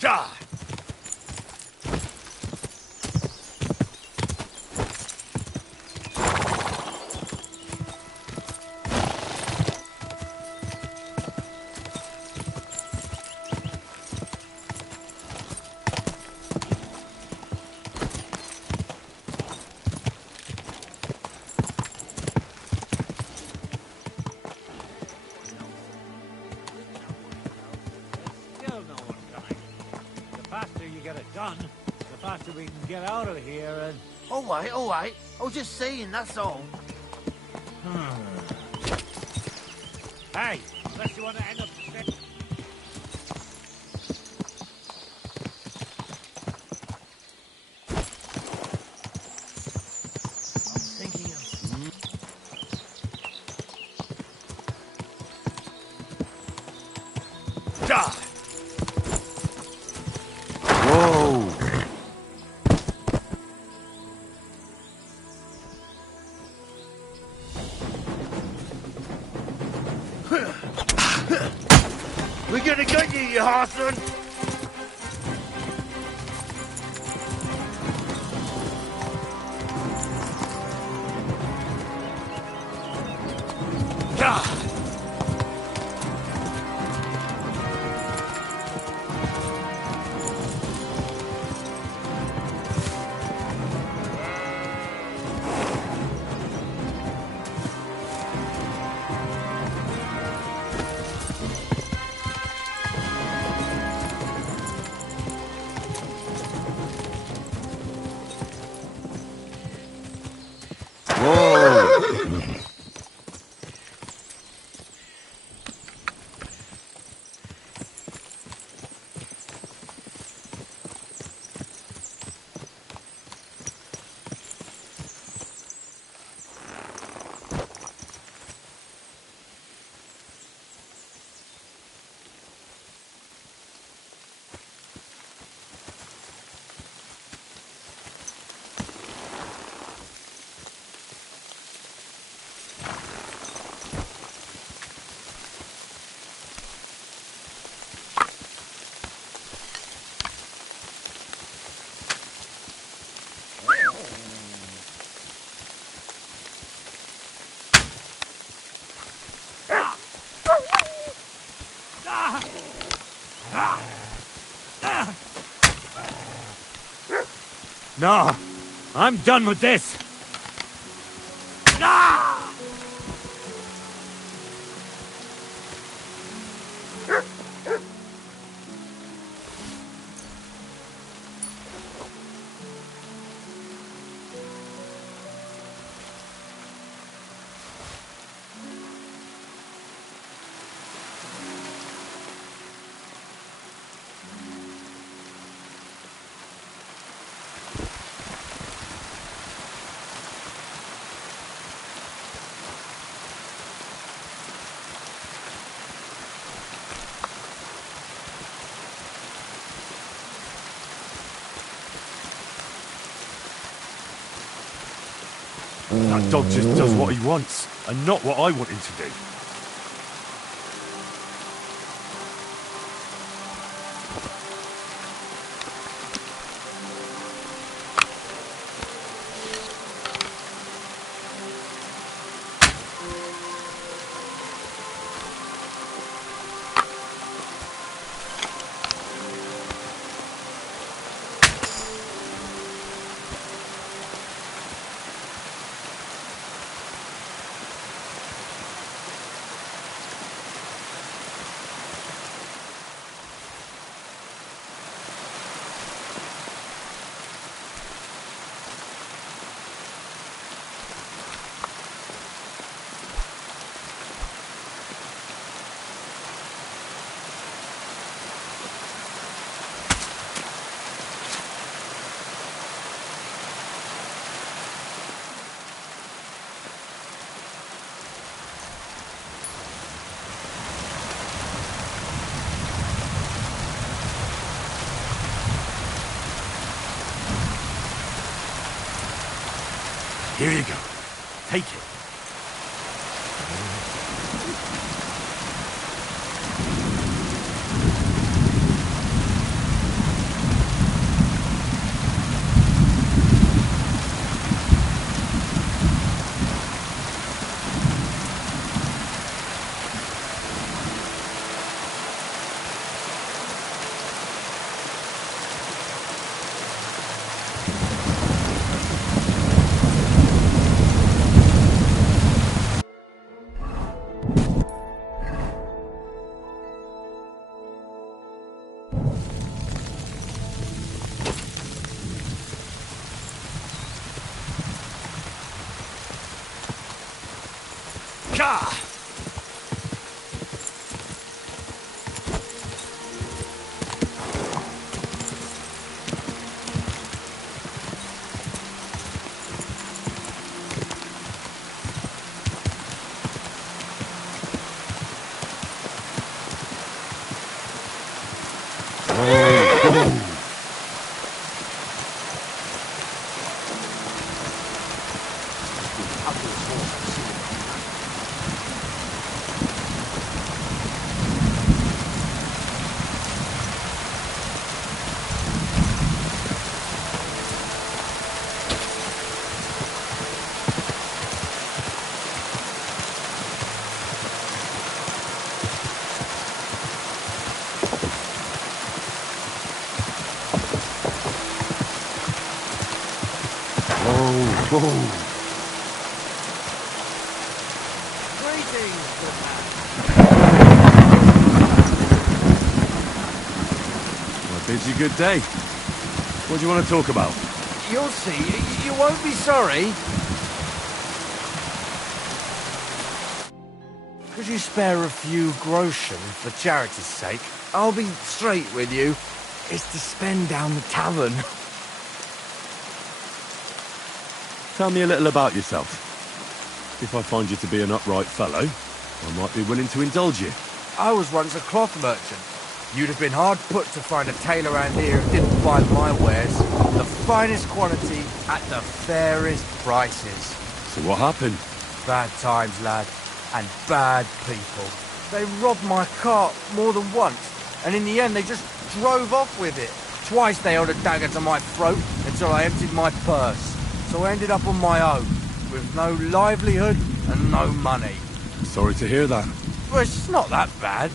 Die! Still no one coming. The faster you get it done, the faster we can get out of here and... All right, all right. I was just saying, that's all. Hey, unless you want to end up... Die! Whoa! We're gonna get you, you horseman! Die! No, I'm done with this. That dog just does what he wants, and not what I want him to do. Here you go. Take it. Whoa. Greetings, good man. Well, I bid you good day. What do you want to talk about? You'll see. You won't be sorry. Could you spare a few groschen for charity's sake? I'll be straight with you. It's to spend down the tavern. Tell me a little about yourself. If I find you to be an upright fellow, I might be willing to indulge you. I was once a cloth merchant. You'd have been hard put to find a tailor around here who didn't buy my wares. The finest quality at the fairest prices. So what happened? Bad times, lad. And bad people. They robbed my cart more than once, and in the end they just drove off with it. Twice they held a dagger to my throat until I emptied my purse. So I ended up on my own, with no livelihood and no money. Sorry to hear that. Well, it's not that bad.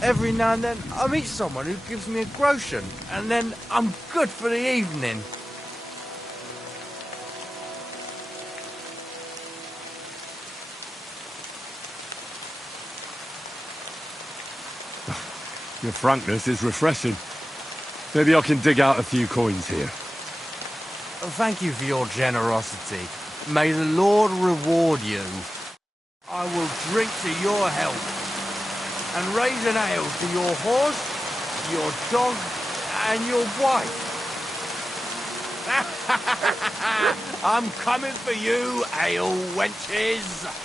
Every now and then I meet someone who gives me a groschen, and then I'm good for the evening. Your frankness is refreshing. Maybe I can dig out a few coins here. Thank you for your generosity. May the Lord reward you. I will drink to your health and raise an ale to your horse, your dog, and your wife. I'm coming for you, ale wenches.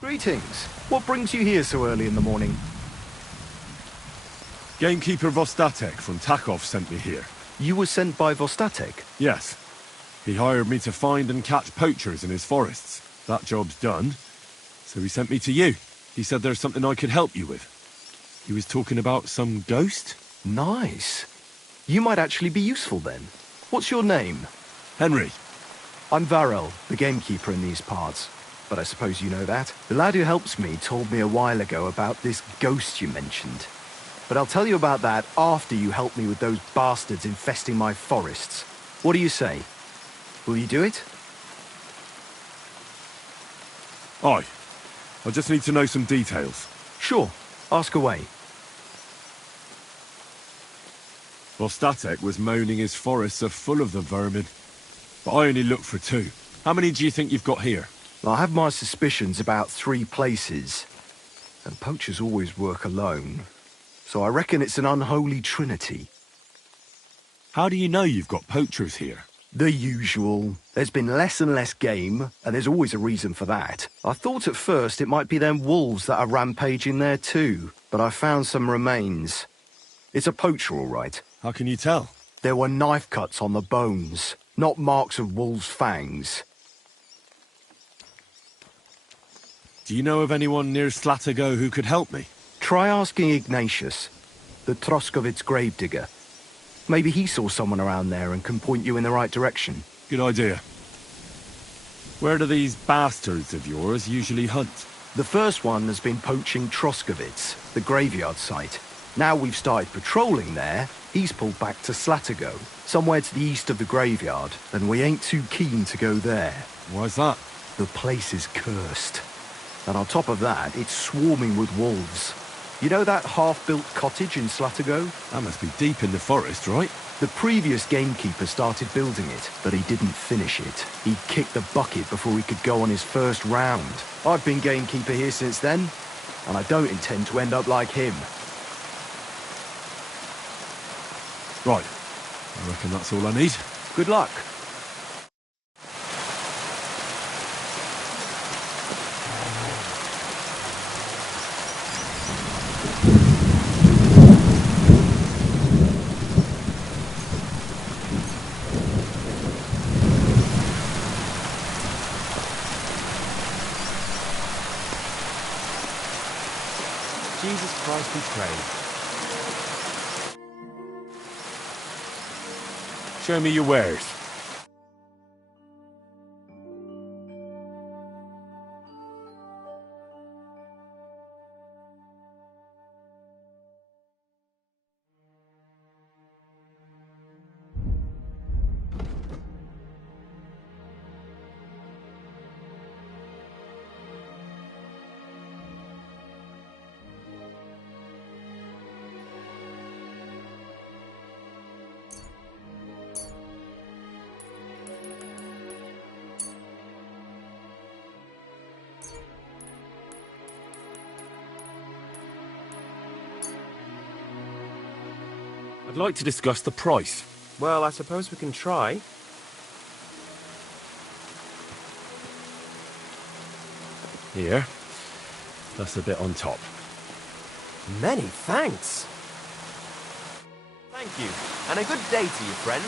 Greetings. What brings you here so early in the morning? Gamekeeper Vostatek from Takov sent me here. You were sent by Vostatek? Yes. He hired me to find and catch poachers in his forests. That job's done. So he sent me to you. He said there's something I could help you with. He was talking about some ghost? Nice. You might actually be useful then. What's your name? Henry. I'm Varel, the gamekeeper in these parts. But I suppose you know that. The lad who helps me told me a while ago about this ghost you mentioned. But I'll tell you about that after you help me with those bastards infesting my forests. What do you say? Will you do it? Aye. I just need to know some details. Sure. Ask away. Vostatek was moaning his forests are full of the vermin. But I only looked for 2. How many do you think you've got here? I have my suspicions about 3 places. And poachers always work alone. So I reckon it's an unholy trinity. How do you know you've got poachers here? The usual. There's been less and less game, and there's always a reason for that. I thought at first it might be them wolves that are rampaging there too, but I found some remains. It's a poacher, all right. How can you tell? There were knife cuts on the bones. not marks of wolves' fangs. Do you know of anyone near Slatigo who could help me? Try asking Ignatius, the Troskovitz gravedigger. Maybe he saw someone around there and can point you in the right direction. Good idea. Where do these bastards of yours usually hunt? The first one has been poaching Troskovitz, the graveyard site. Now we've started patrolling there, he's pulled back to Slatigo, somewhere to the east of the graveyard, and we ain't too keen to go there. Why's that? The place is cursed. And on top of that, it's swarming with wolves. You know that half-built cottage in Slatigo? That must be deep in the forest, right? The previous gamekeeper started building it, but he didn't finish it. He kicked the bucket before he could go on his first round. I've been gamekeeper here since then, and I don't intend to end up like him. Right. I reckon that's all I need. Good luck. Jesus Christ be praised. Show me your wares. I'd like to discuss the price. Well, I suppose we can try. Here. That's a bit on top. Many thanks. Thank you, and a good day to you, friend.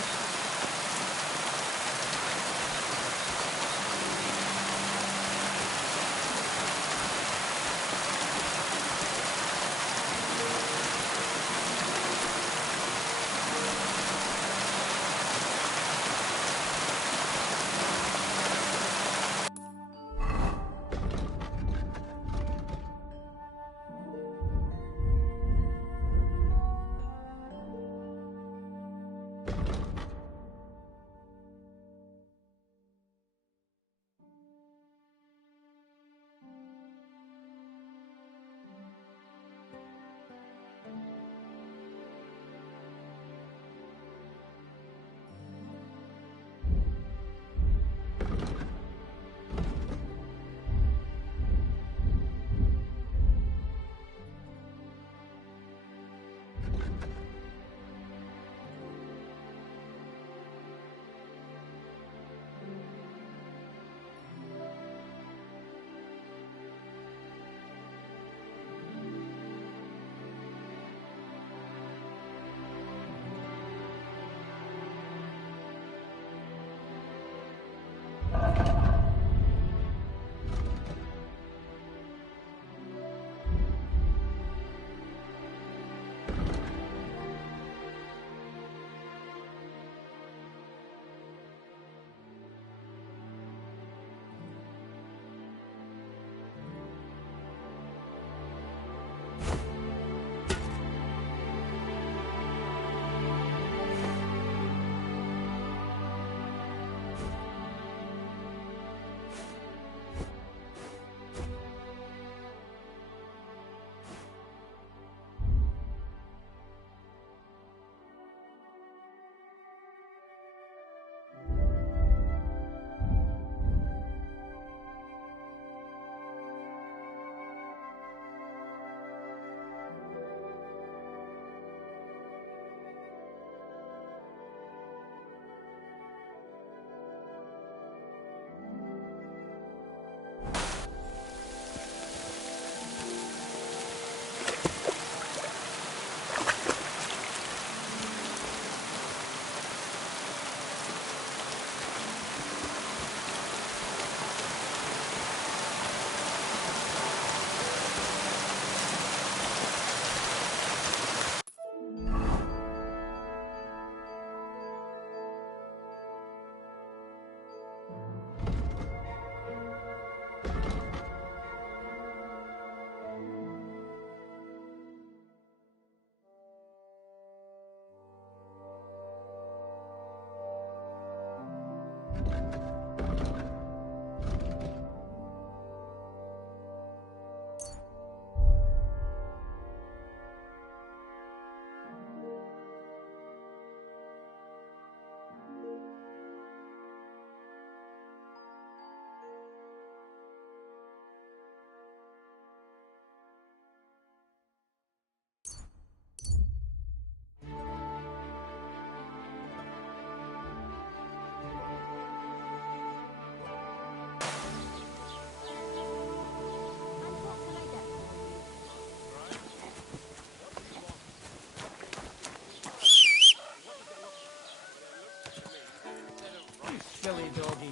doggy.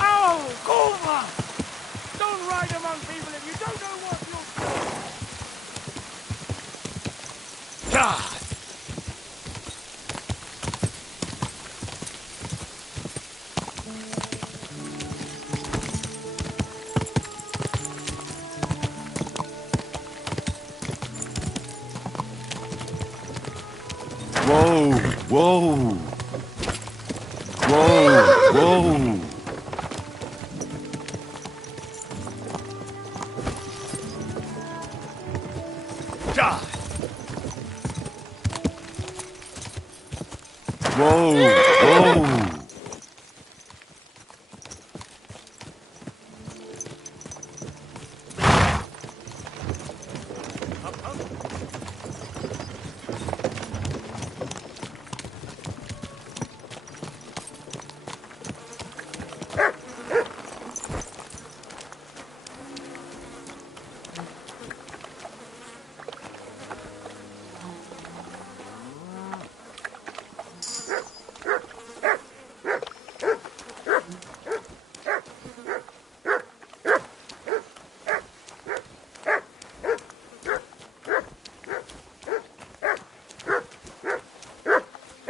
Oh, Gorma! Don't ride among people if you don't know what you're... God! Whoa, whoa. Whoa, whoa. God! Whoa, whoa.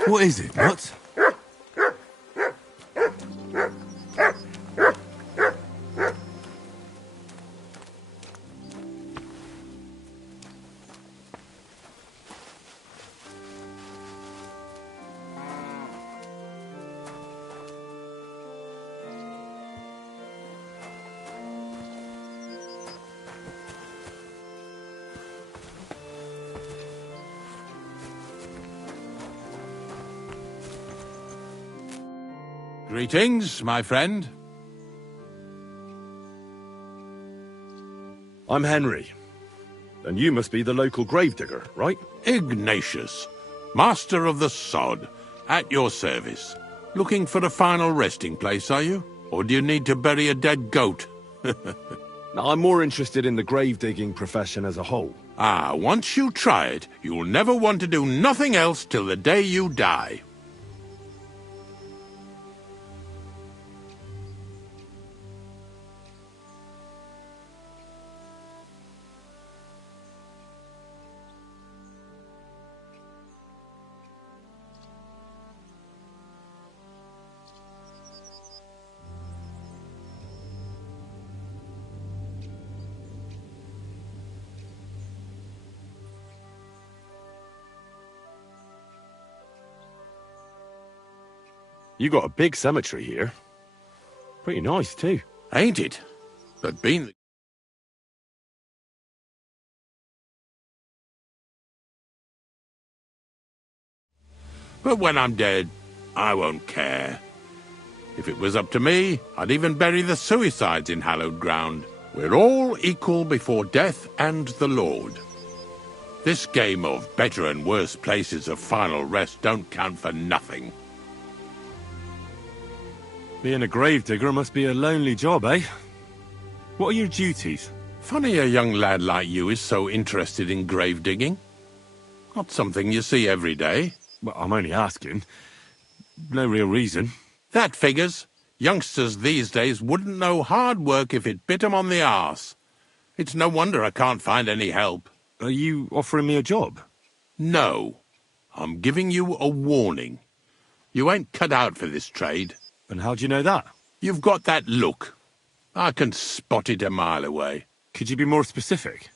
What is it, Nuts? Greetings, my friend. I'm Henry. And you must be the local gravedigger, right? Ignatius, master of the sod, at your service. Looking for a final resting place, are you? Or do you need to bury a dead goat? Now, I'm more interested in the grave-digging profession as a whole. Ah, once you try it, you'll never want to do nothing else till the day you die. You got a big cemetery here. Pretty nice, too. Ain't it? But being... But when I'm dead, I won't care. If it was up to me, I'd even bury the suicides in hallowed ground. We're all equal before death and the Lord. This game of better and worse places of final rest don't count for nothing. Being a gravedigger must be a lonely job, eh? What are your duties? Funny a young lad like you is so interested in grave digging. Not something you see every day. Well, I'm only asking. No real reason. That figures. Youngsters these days wouldn't know hard work if it bit 'em on the arse. It's no wonder I can't find any help. Are you offering me a job? No. I'm giving you a warning. You ain't cut out for this trade. And how do you know that? You've got that look. I can spot it a mile away. Could you be more specific?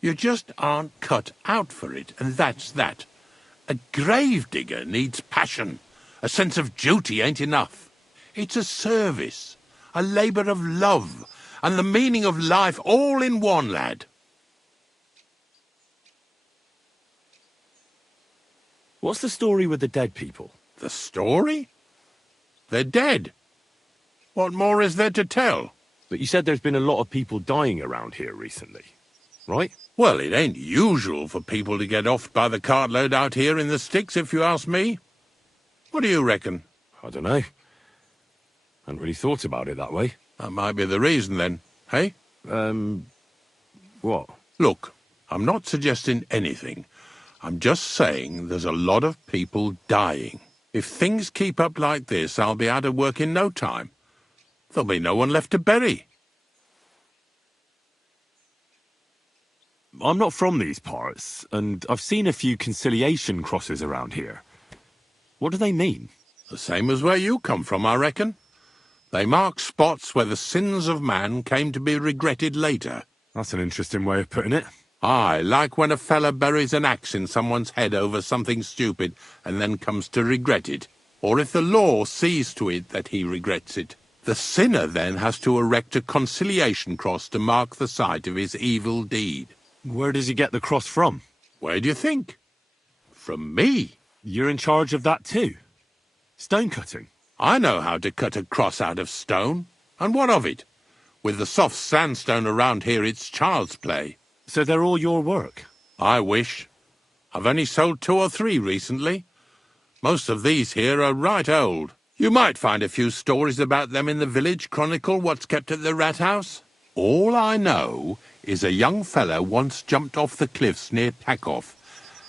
You just aren't cut out for it, and that's that. A gravedigger needs passion. A sense of duty ain't enough. It's a service, a labour of love, and the meaning of life all in one, lad. What's the story with the dead people? The story? They're dead. What more is there to tell? But you said there's been a lot of people dying around here recently, right? Well, it ain't usual for people to get offed by the cartload out here in the sticks, if you ask me. What do you reckon? I don't know. Hadn't really thought about it that way. That might be the reason, then, hey? What? Look, I'm not suggesting anything. I'm just saying there's a lot of people dying. If things keep up like this, I'll be out of work in no time. There'll be no one left to bury. I'm not from these parts, and I've seen a few conciliation crosses around here. What do they mean? The same as where you come from, I reckon. They mark spots where the sins of man came to be regretted later. That's an interesting way of putting it. Aye, like when a fella buries an axe in someone's head over something stupid and then comes to regret it. Or if the law sees to it that he regrets it. The sinner then has to erect a conciliation cross to mark the site of his evil deed. Where does he get the cross from? Where do you think? From me. You're in charge of that too? Stone cutting? I know how to cut a cross out of stone. And what of it? With the soft sandstone around here, it's child's play. So they're all your work? I wish. I've only sold 2 or 3 recently. Most of these here are right old. You might find a few stories about them in the village chronicle what's kept at the Rat House. All I know is a young fellow once jumped off the cliffs near Takoff,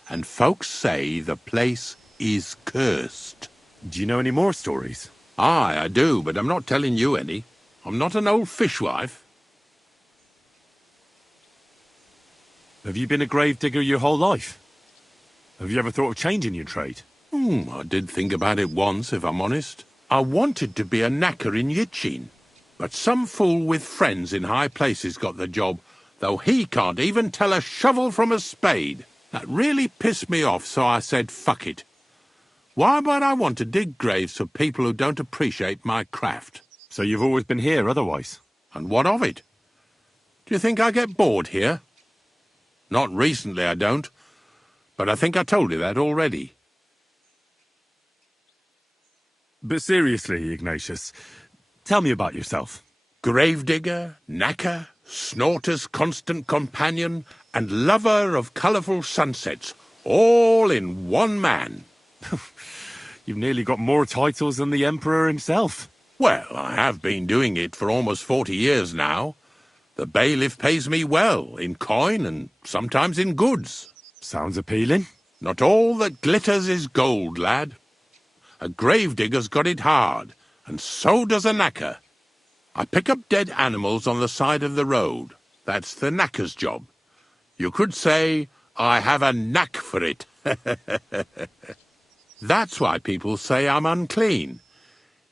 and folks say the place is cursed. Do you know any more stories? Aye, I do, but I'm not telling you any. I'm not an old fishwife. Have you been a gravedigger your whole life? Have you ever thought of changing your trade? I did think about it once, if I'm honest. I wanted to be a knacker in Yitchin, but some fool with friends in high places got the job, though he can't even tell a shovel from a spade. That really pissed me off, so I said, fuck it. Why would I want to dig graves for people who don't appreciate my craft? So you've always been here otherwise? And what of it? Do you think I get bored here? Not recently, I don't. But I think I told you that already. But seriously, Ignatius, tell me about yourself. Gravedigger, knacker, Snorter's constant companion, and lover of colourful sunsets, all in one man. You've nearly got more titles than the Emperor himself. Well, I have been doing it for almost 40 years now. The bailiff pays me well, in coin and sometimes in goods. Sounds appealing. Not all that glitters is gold, lad. A gravedigger's got it hard, and so does a knacker. I pick up dead animals on the side of the road. That's the knacker's job. You could say, I have a knack for it. That's why people say I'm unclean.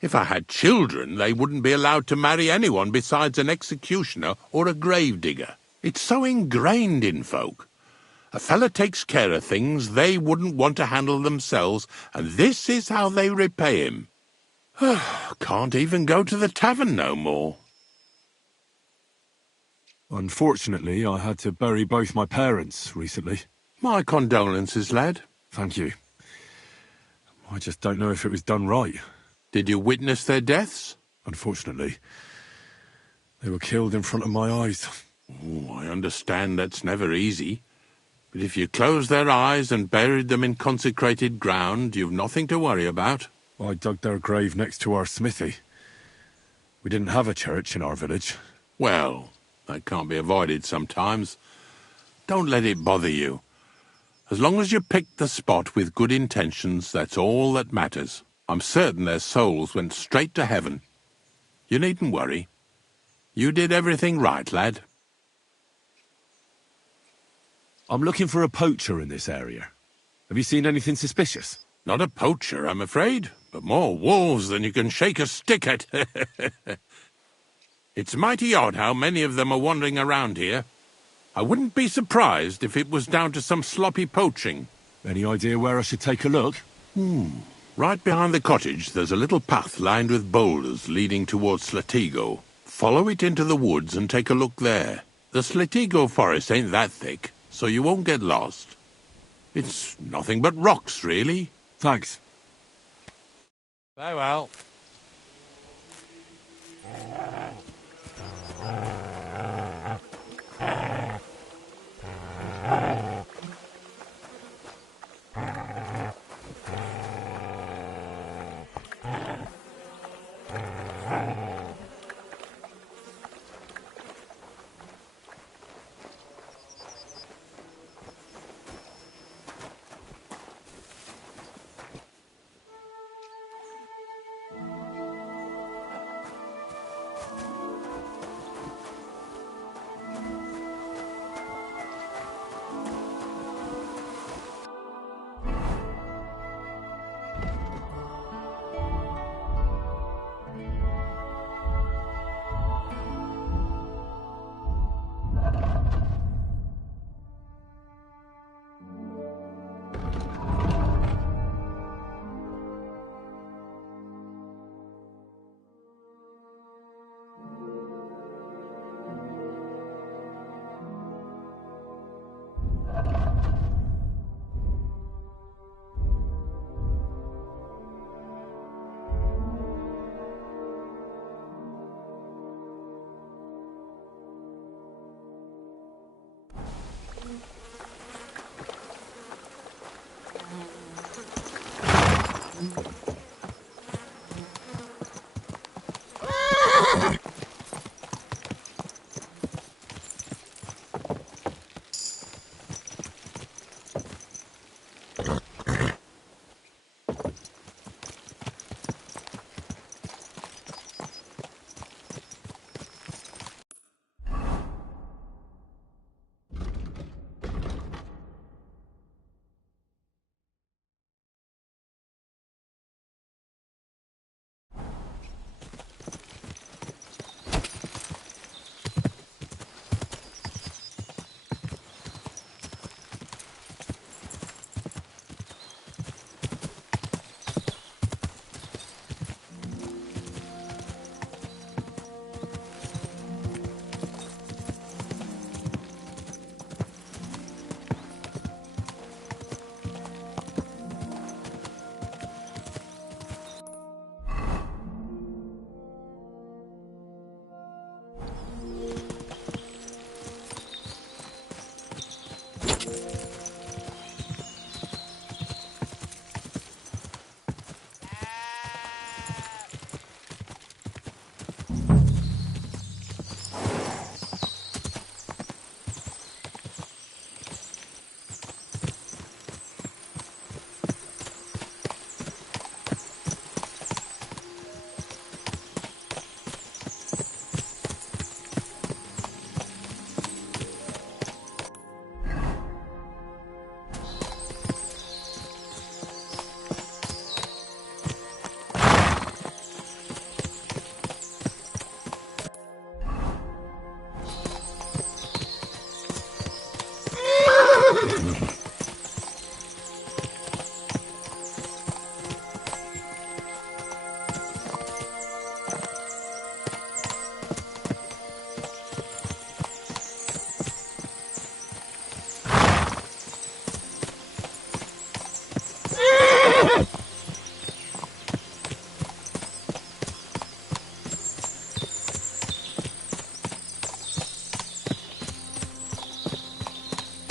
If I had children, they wouldn't be allowed to marry anyone besides an executioner or a gravedigger. It's so ingrained in folk. A fella takes care of things they wouldn't want to handle themselves, and this is how they repay him. Can't even go to the tavern no more. Unfortunately, I had to bury both my parents recently. My condolences, lad. Thank you. I just don't know if it was done right. Did you witness their deaths? Unfortunately. They were killed in front of my eyes. Oh, I understand that's never easy. But if you closed their eyes and buried them in consecrated ground, you've nothing to worry about. I dug their grave next to our smithy. We didn't have a church in our village. Well, that can't be avoided sometimes. Don't let it bother you. As long as you picked the spot with good intentions, that's all that matters. I'm certain their souls went straight to heaven. You needn't worry. You did everything right, lad. I'm looking for a poacher in this area. Have you seen anything suspicious? Not a poacher, I'm afraid, but more wolves than you can shake a stick at. It's mighty odd how many of them are wandering around here. I wouldn't be surprised if it was down to some sloppy poaching. Any idea where I should take a look? Right behind the cottage, there's a little path lined with boulders leading towards Slatigo. Follow it into the woods and take a look there. The Slatigo forest ain't that thick, so you won't get lost. It's nothing but rocks, really. Thanks. Farewell.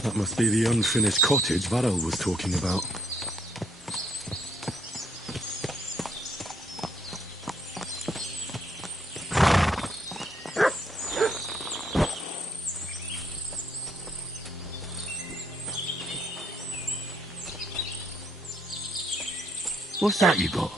That must be the unfinished cottage Varel was talking about. What's that you got?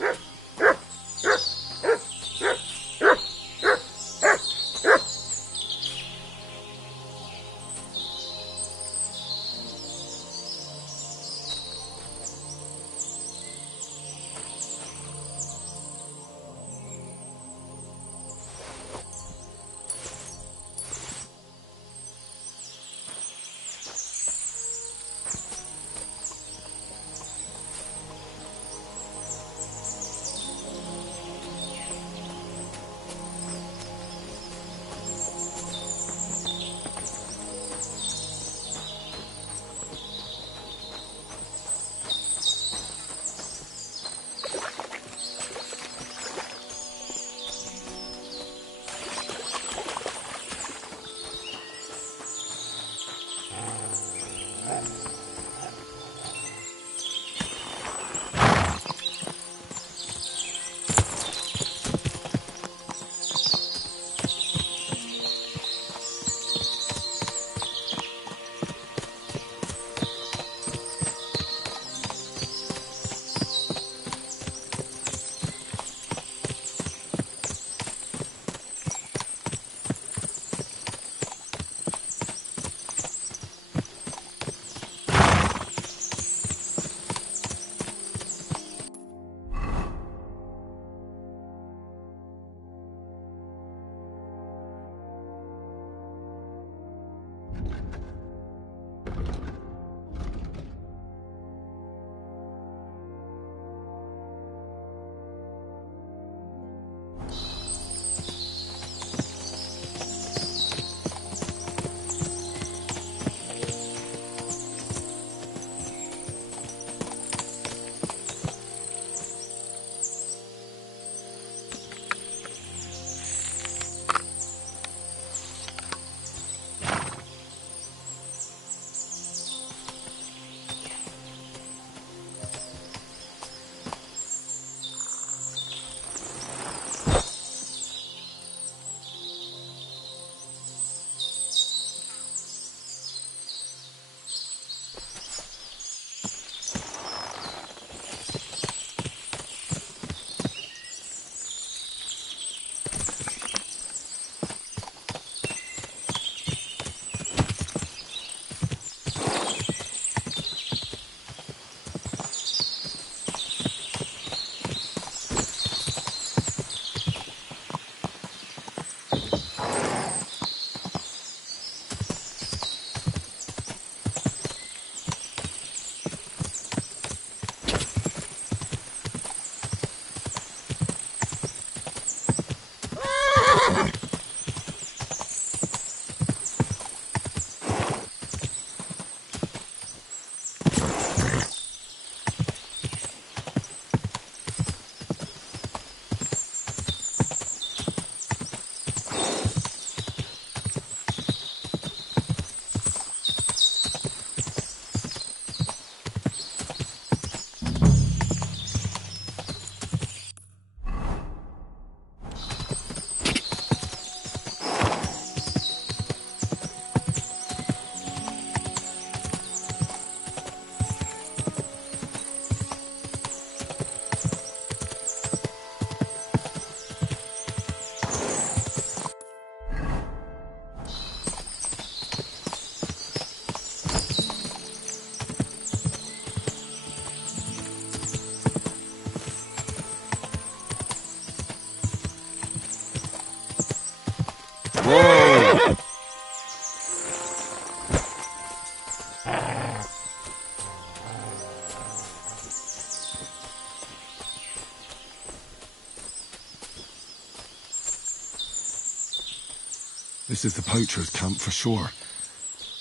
This is the poacher's camp for sure.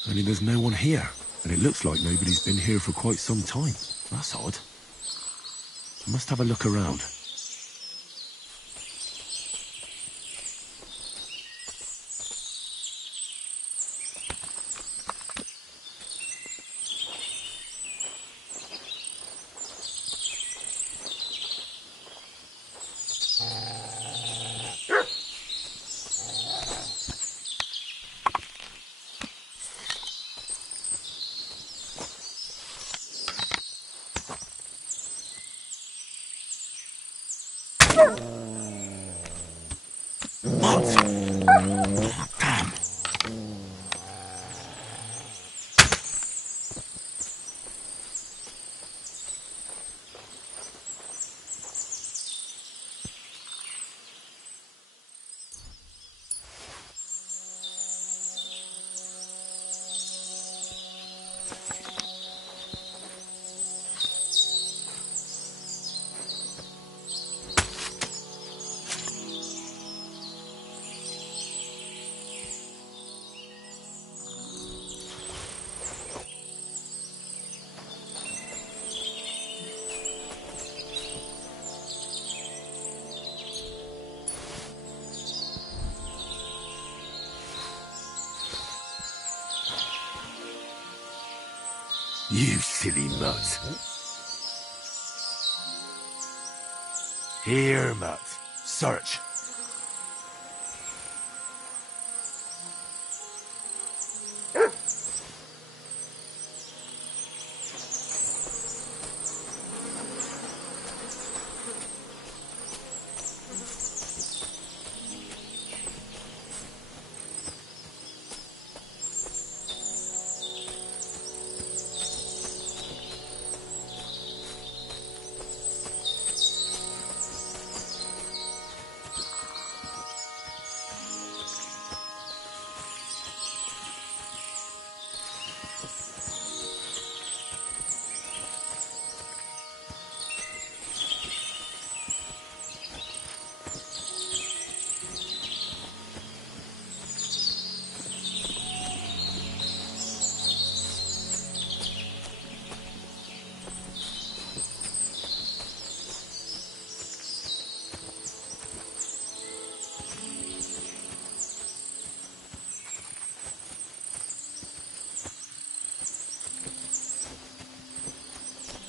Only there's no one here, and it looks like nobody's been here for quite some time. That's odd. I must have a look around. You silly mutt. Here, Mutt. Search.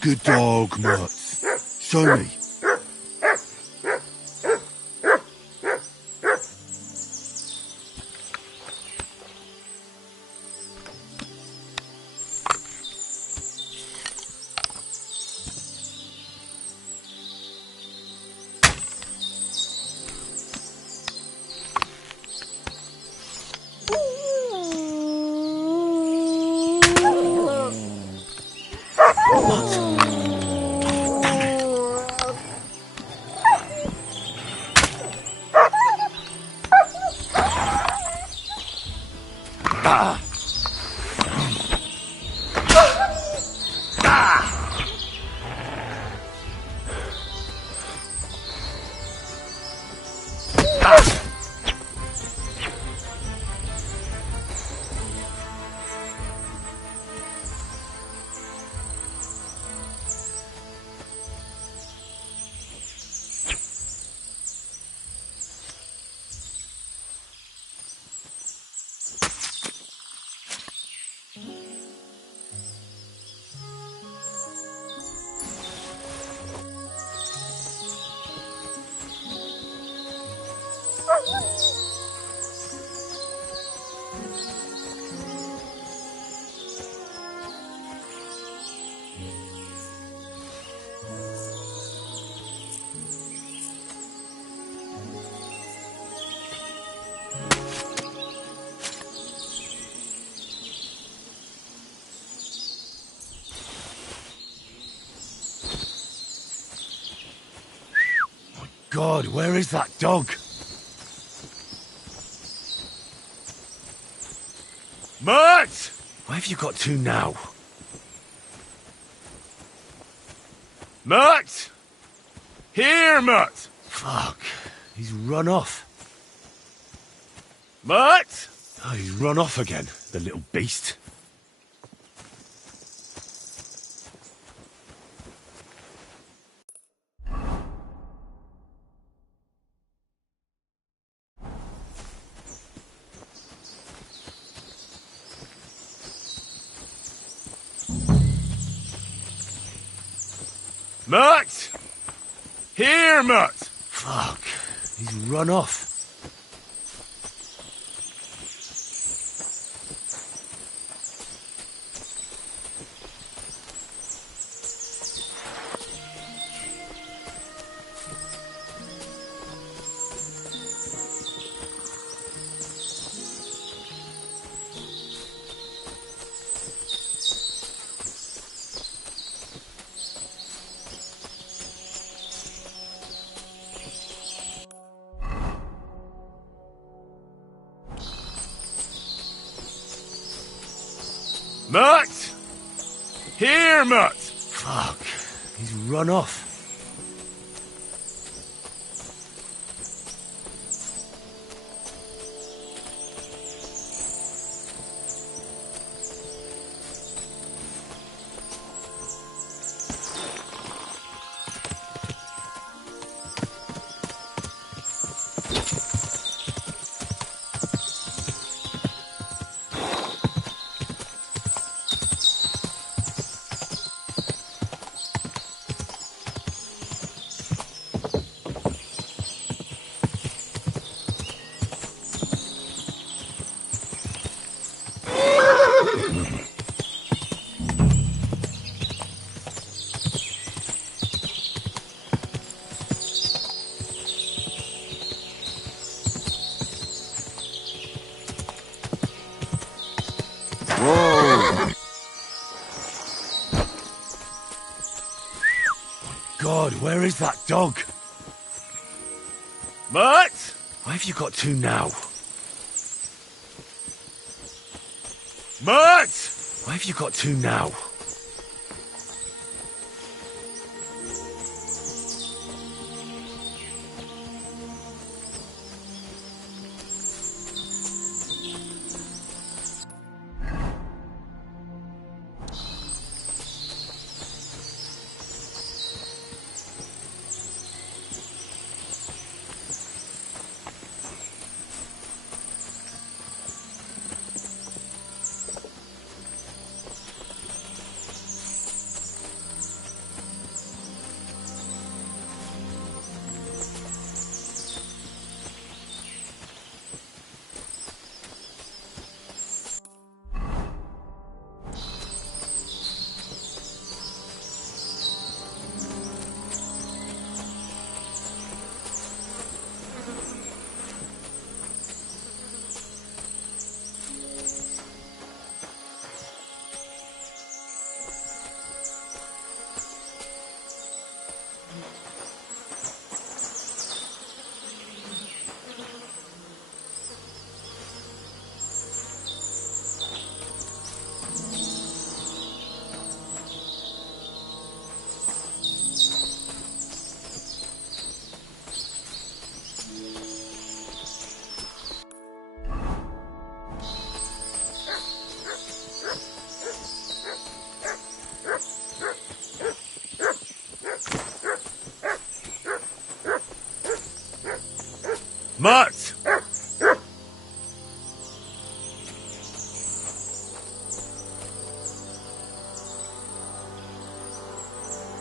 Good dog, Mutt. Show me. God, where is that dog? Mutt! Where have you got to now? Mutt! Here, Mutt! Fuck, he's run off. Mutt! Oh, he's run off again, the little beast. Mutt! Here, Mutt! Fuck, he's run off. Mutt! Here, Mutt! Fuck, he's run off. Whoa! God, where is that dog? Mutt! Why have you got two now? Mutt! Why have you got two now? Mutt!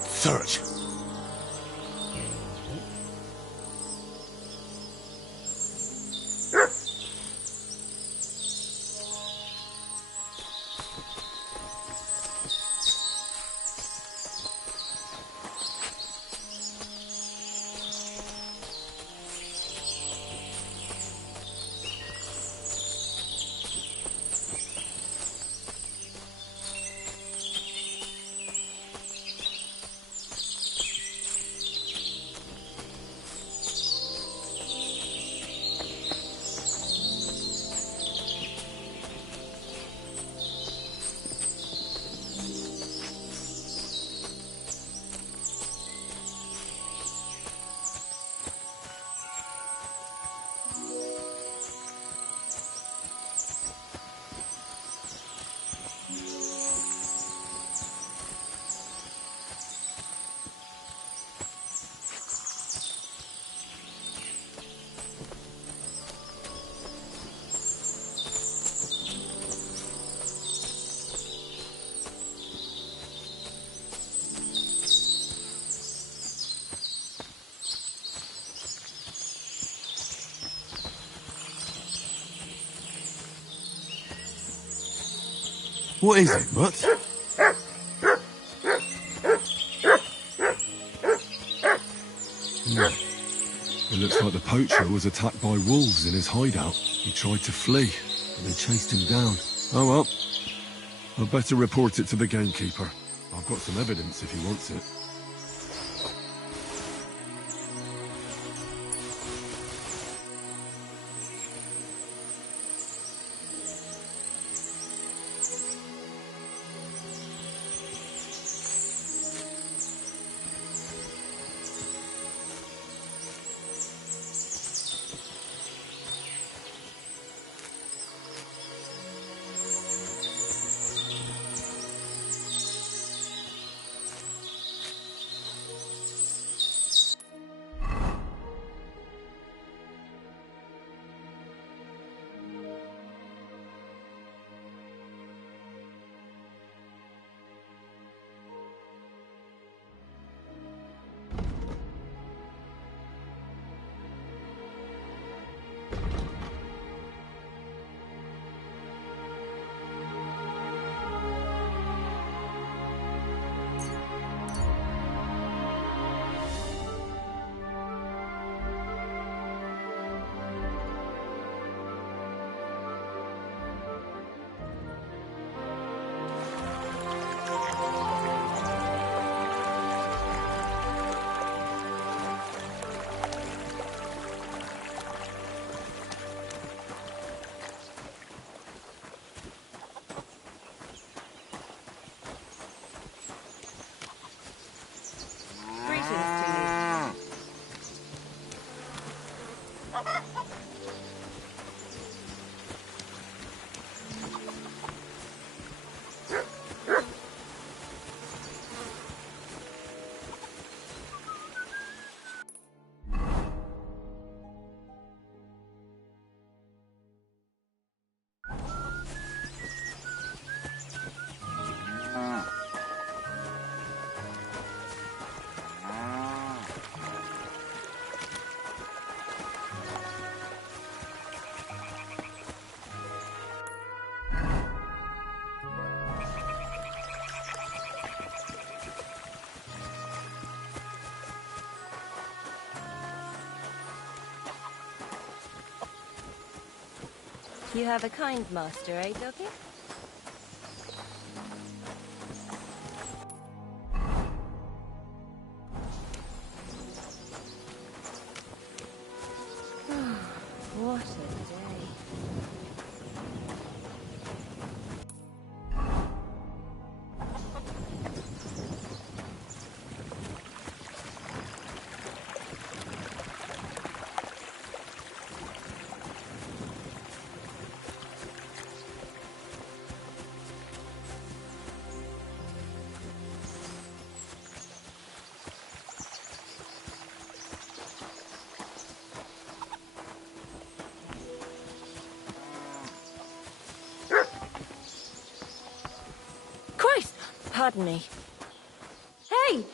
Search. What is it, Mutt? It looks like the poacher was attacked by wolves in his hideout. He tried to flee, but they chased him down. Oh well. I'd better report it to the gamekeeper. I've got some evidence if he wants it. You have a kind master, eh, Doggy? What a day. Pardon me. Hey!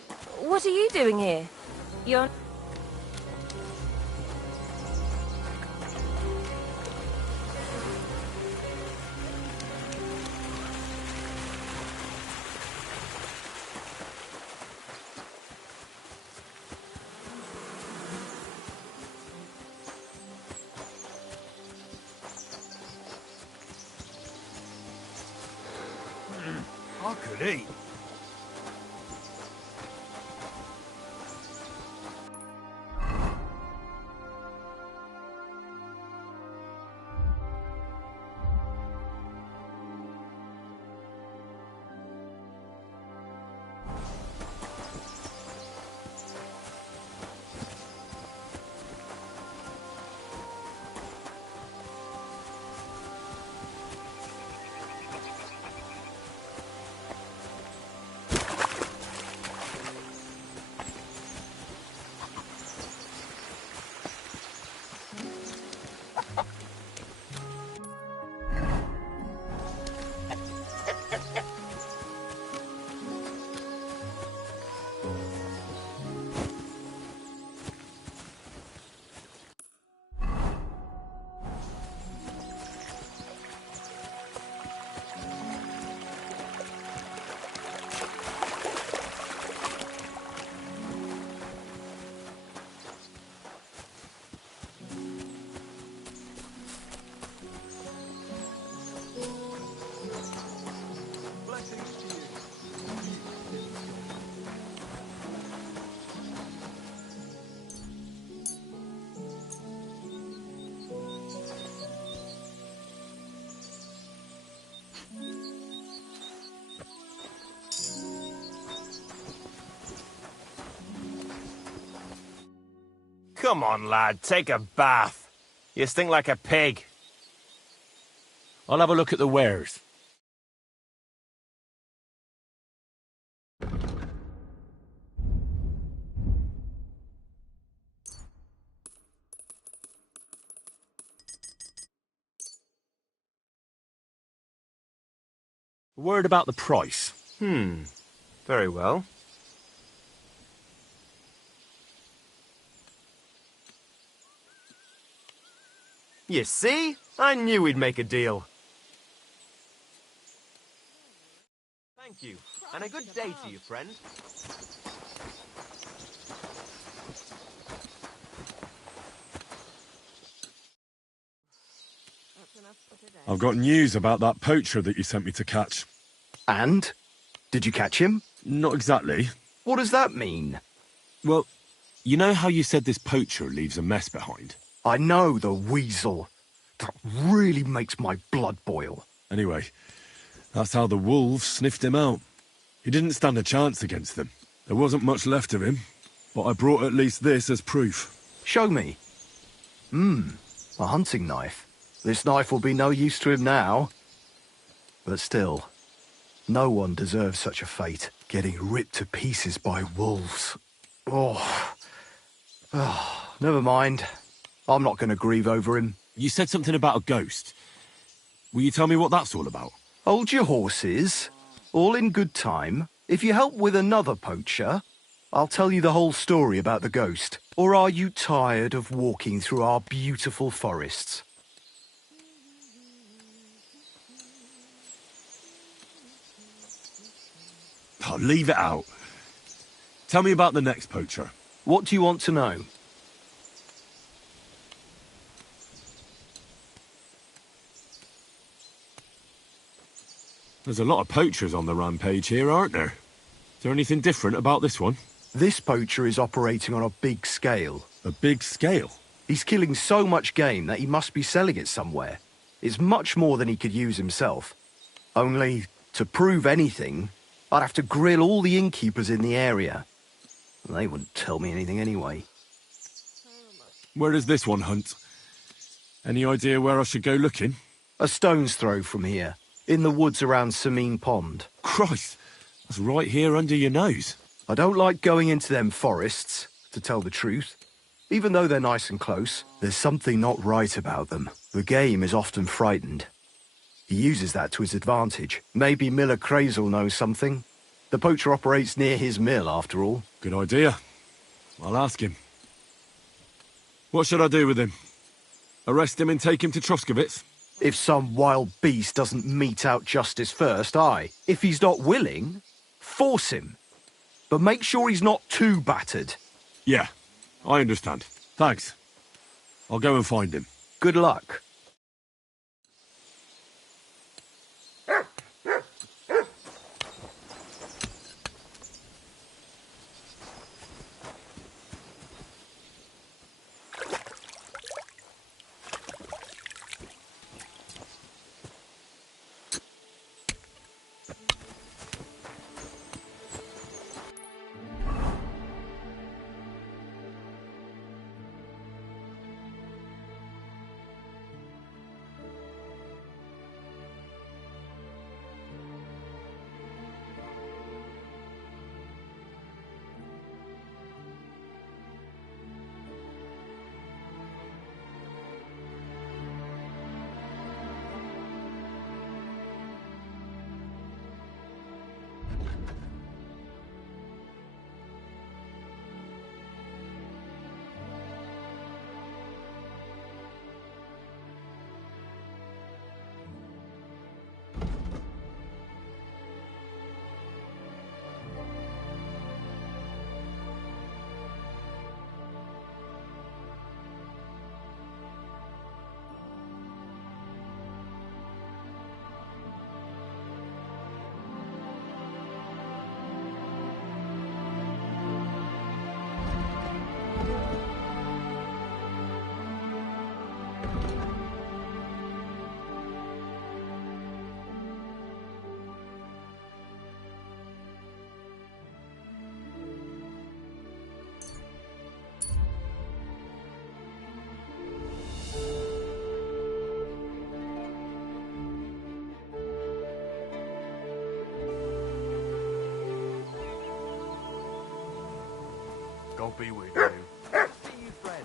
What are you doing here? You're... I could eat. Come on, lad, take a bath. You stink like a pig. I'll have a look at the wares. A word about the price. Very well. You see? I knew we'd make a deal. Thank you, and a good day to you, friend. I've got news about that poacher that you sent me to catch. And? Did you catch him? Not exactly. What does that mean? Well, you know how you said this poacher leaves a mess behind? I know, the weasel. That really makes my blood boil. Anyway, that's how the wolves sniffed him out. He didn't stand a chance against them. There wasn't much left of him, but I brought at least this as proof. Show me. A hunting knife. This knife will be no use to him now. But still, no one deserves such a fate, getting ripped to pieces by wolves. Oh, never mind. I'm not going to grieve over him. You said something about a ghost. Will you tell me what that's all about? Hold your horses. All in good time. If you help with another poacher, I'll tell you the whole story about the ghost. Or are you tired of walking through our beautiful forests? Oh, leave it out. Tell me about the next poacher. What do you want to know? There's a lot of poachers on the rampage here, aren't there? Is there anything different about this one? This poacher is operating on a big scale. A big scale? He's killing so much game that he must be selling it somewhere. It's much more than he could use himself. Only, to prove anything, I'd have to grill all the innkeepers in the area. They wouldn't tell me anything anyway. Where does this one hunt? Any idea where I should go looking? A stone's throw from here. In the woods around Sameen Pond. Christ, that's right here under your nose. I don't like going into them forests, to tell the truth. Even though they're nice and close, there's something not right about them. The game is often frightened. He uses that to his advantage. Maybe Miller Crazel knows something. The poacher operates near his mill, after all. Good idea. I'll ask him. What should I do with him? Arrest him and take him to Troskovitz? If some wild beast doesn't mete out justice first, aye. If he's not willing, force him. But make sure he's not too battered. Yeah, I understand. Thanks. I'll go and find him. Good luck. I'll be with you. See you, friend.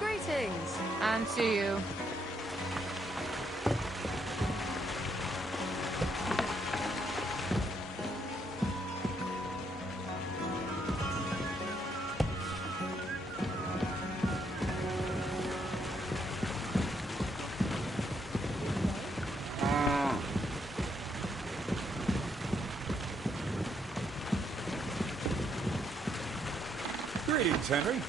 Greetings. And to you. Greetings, Henry.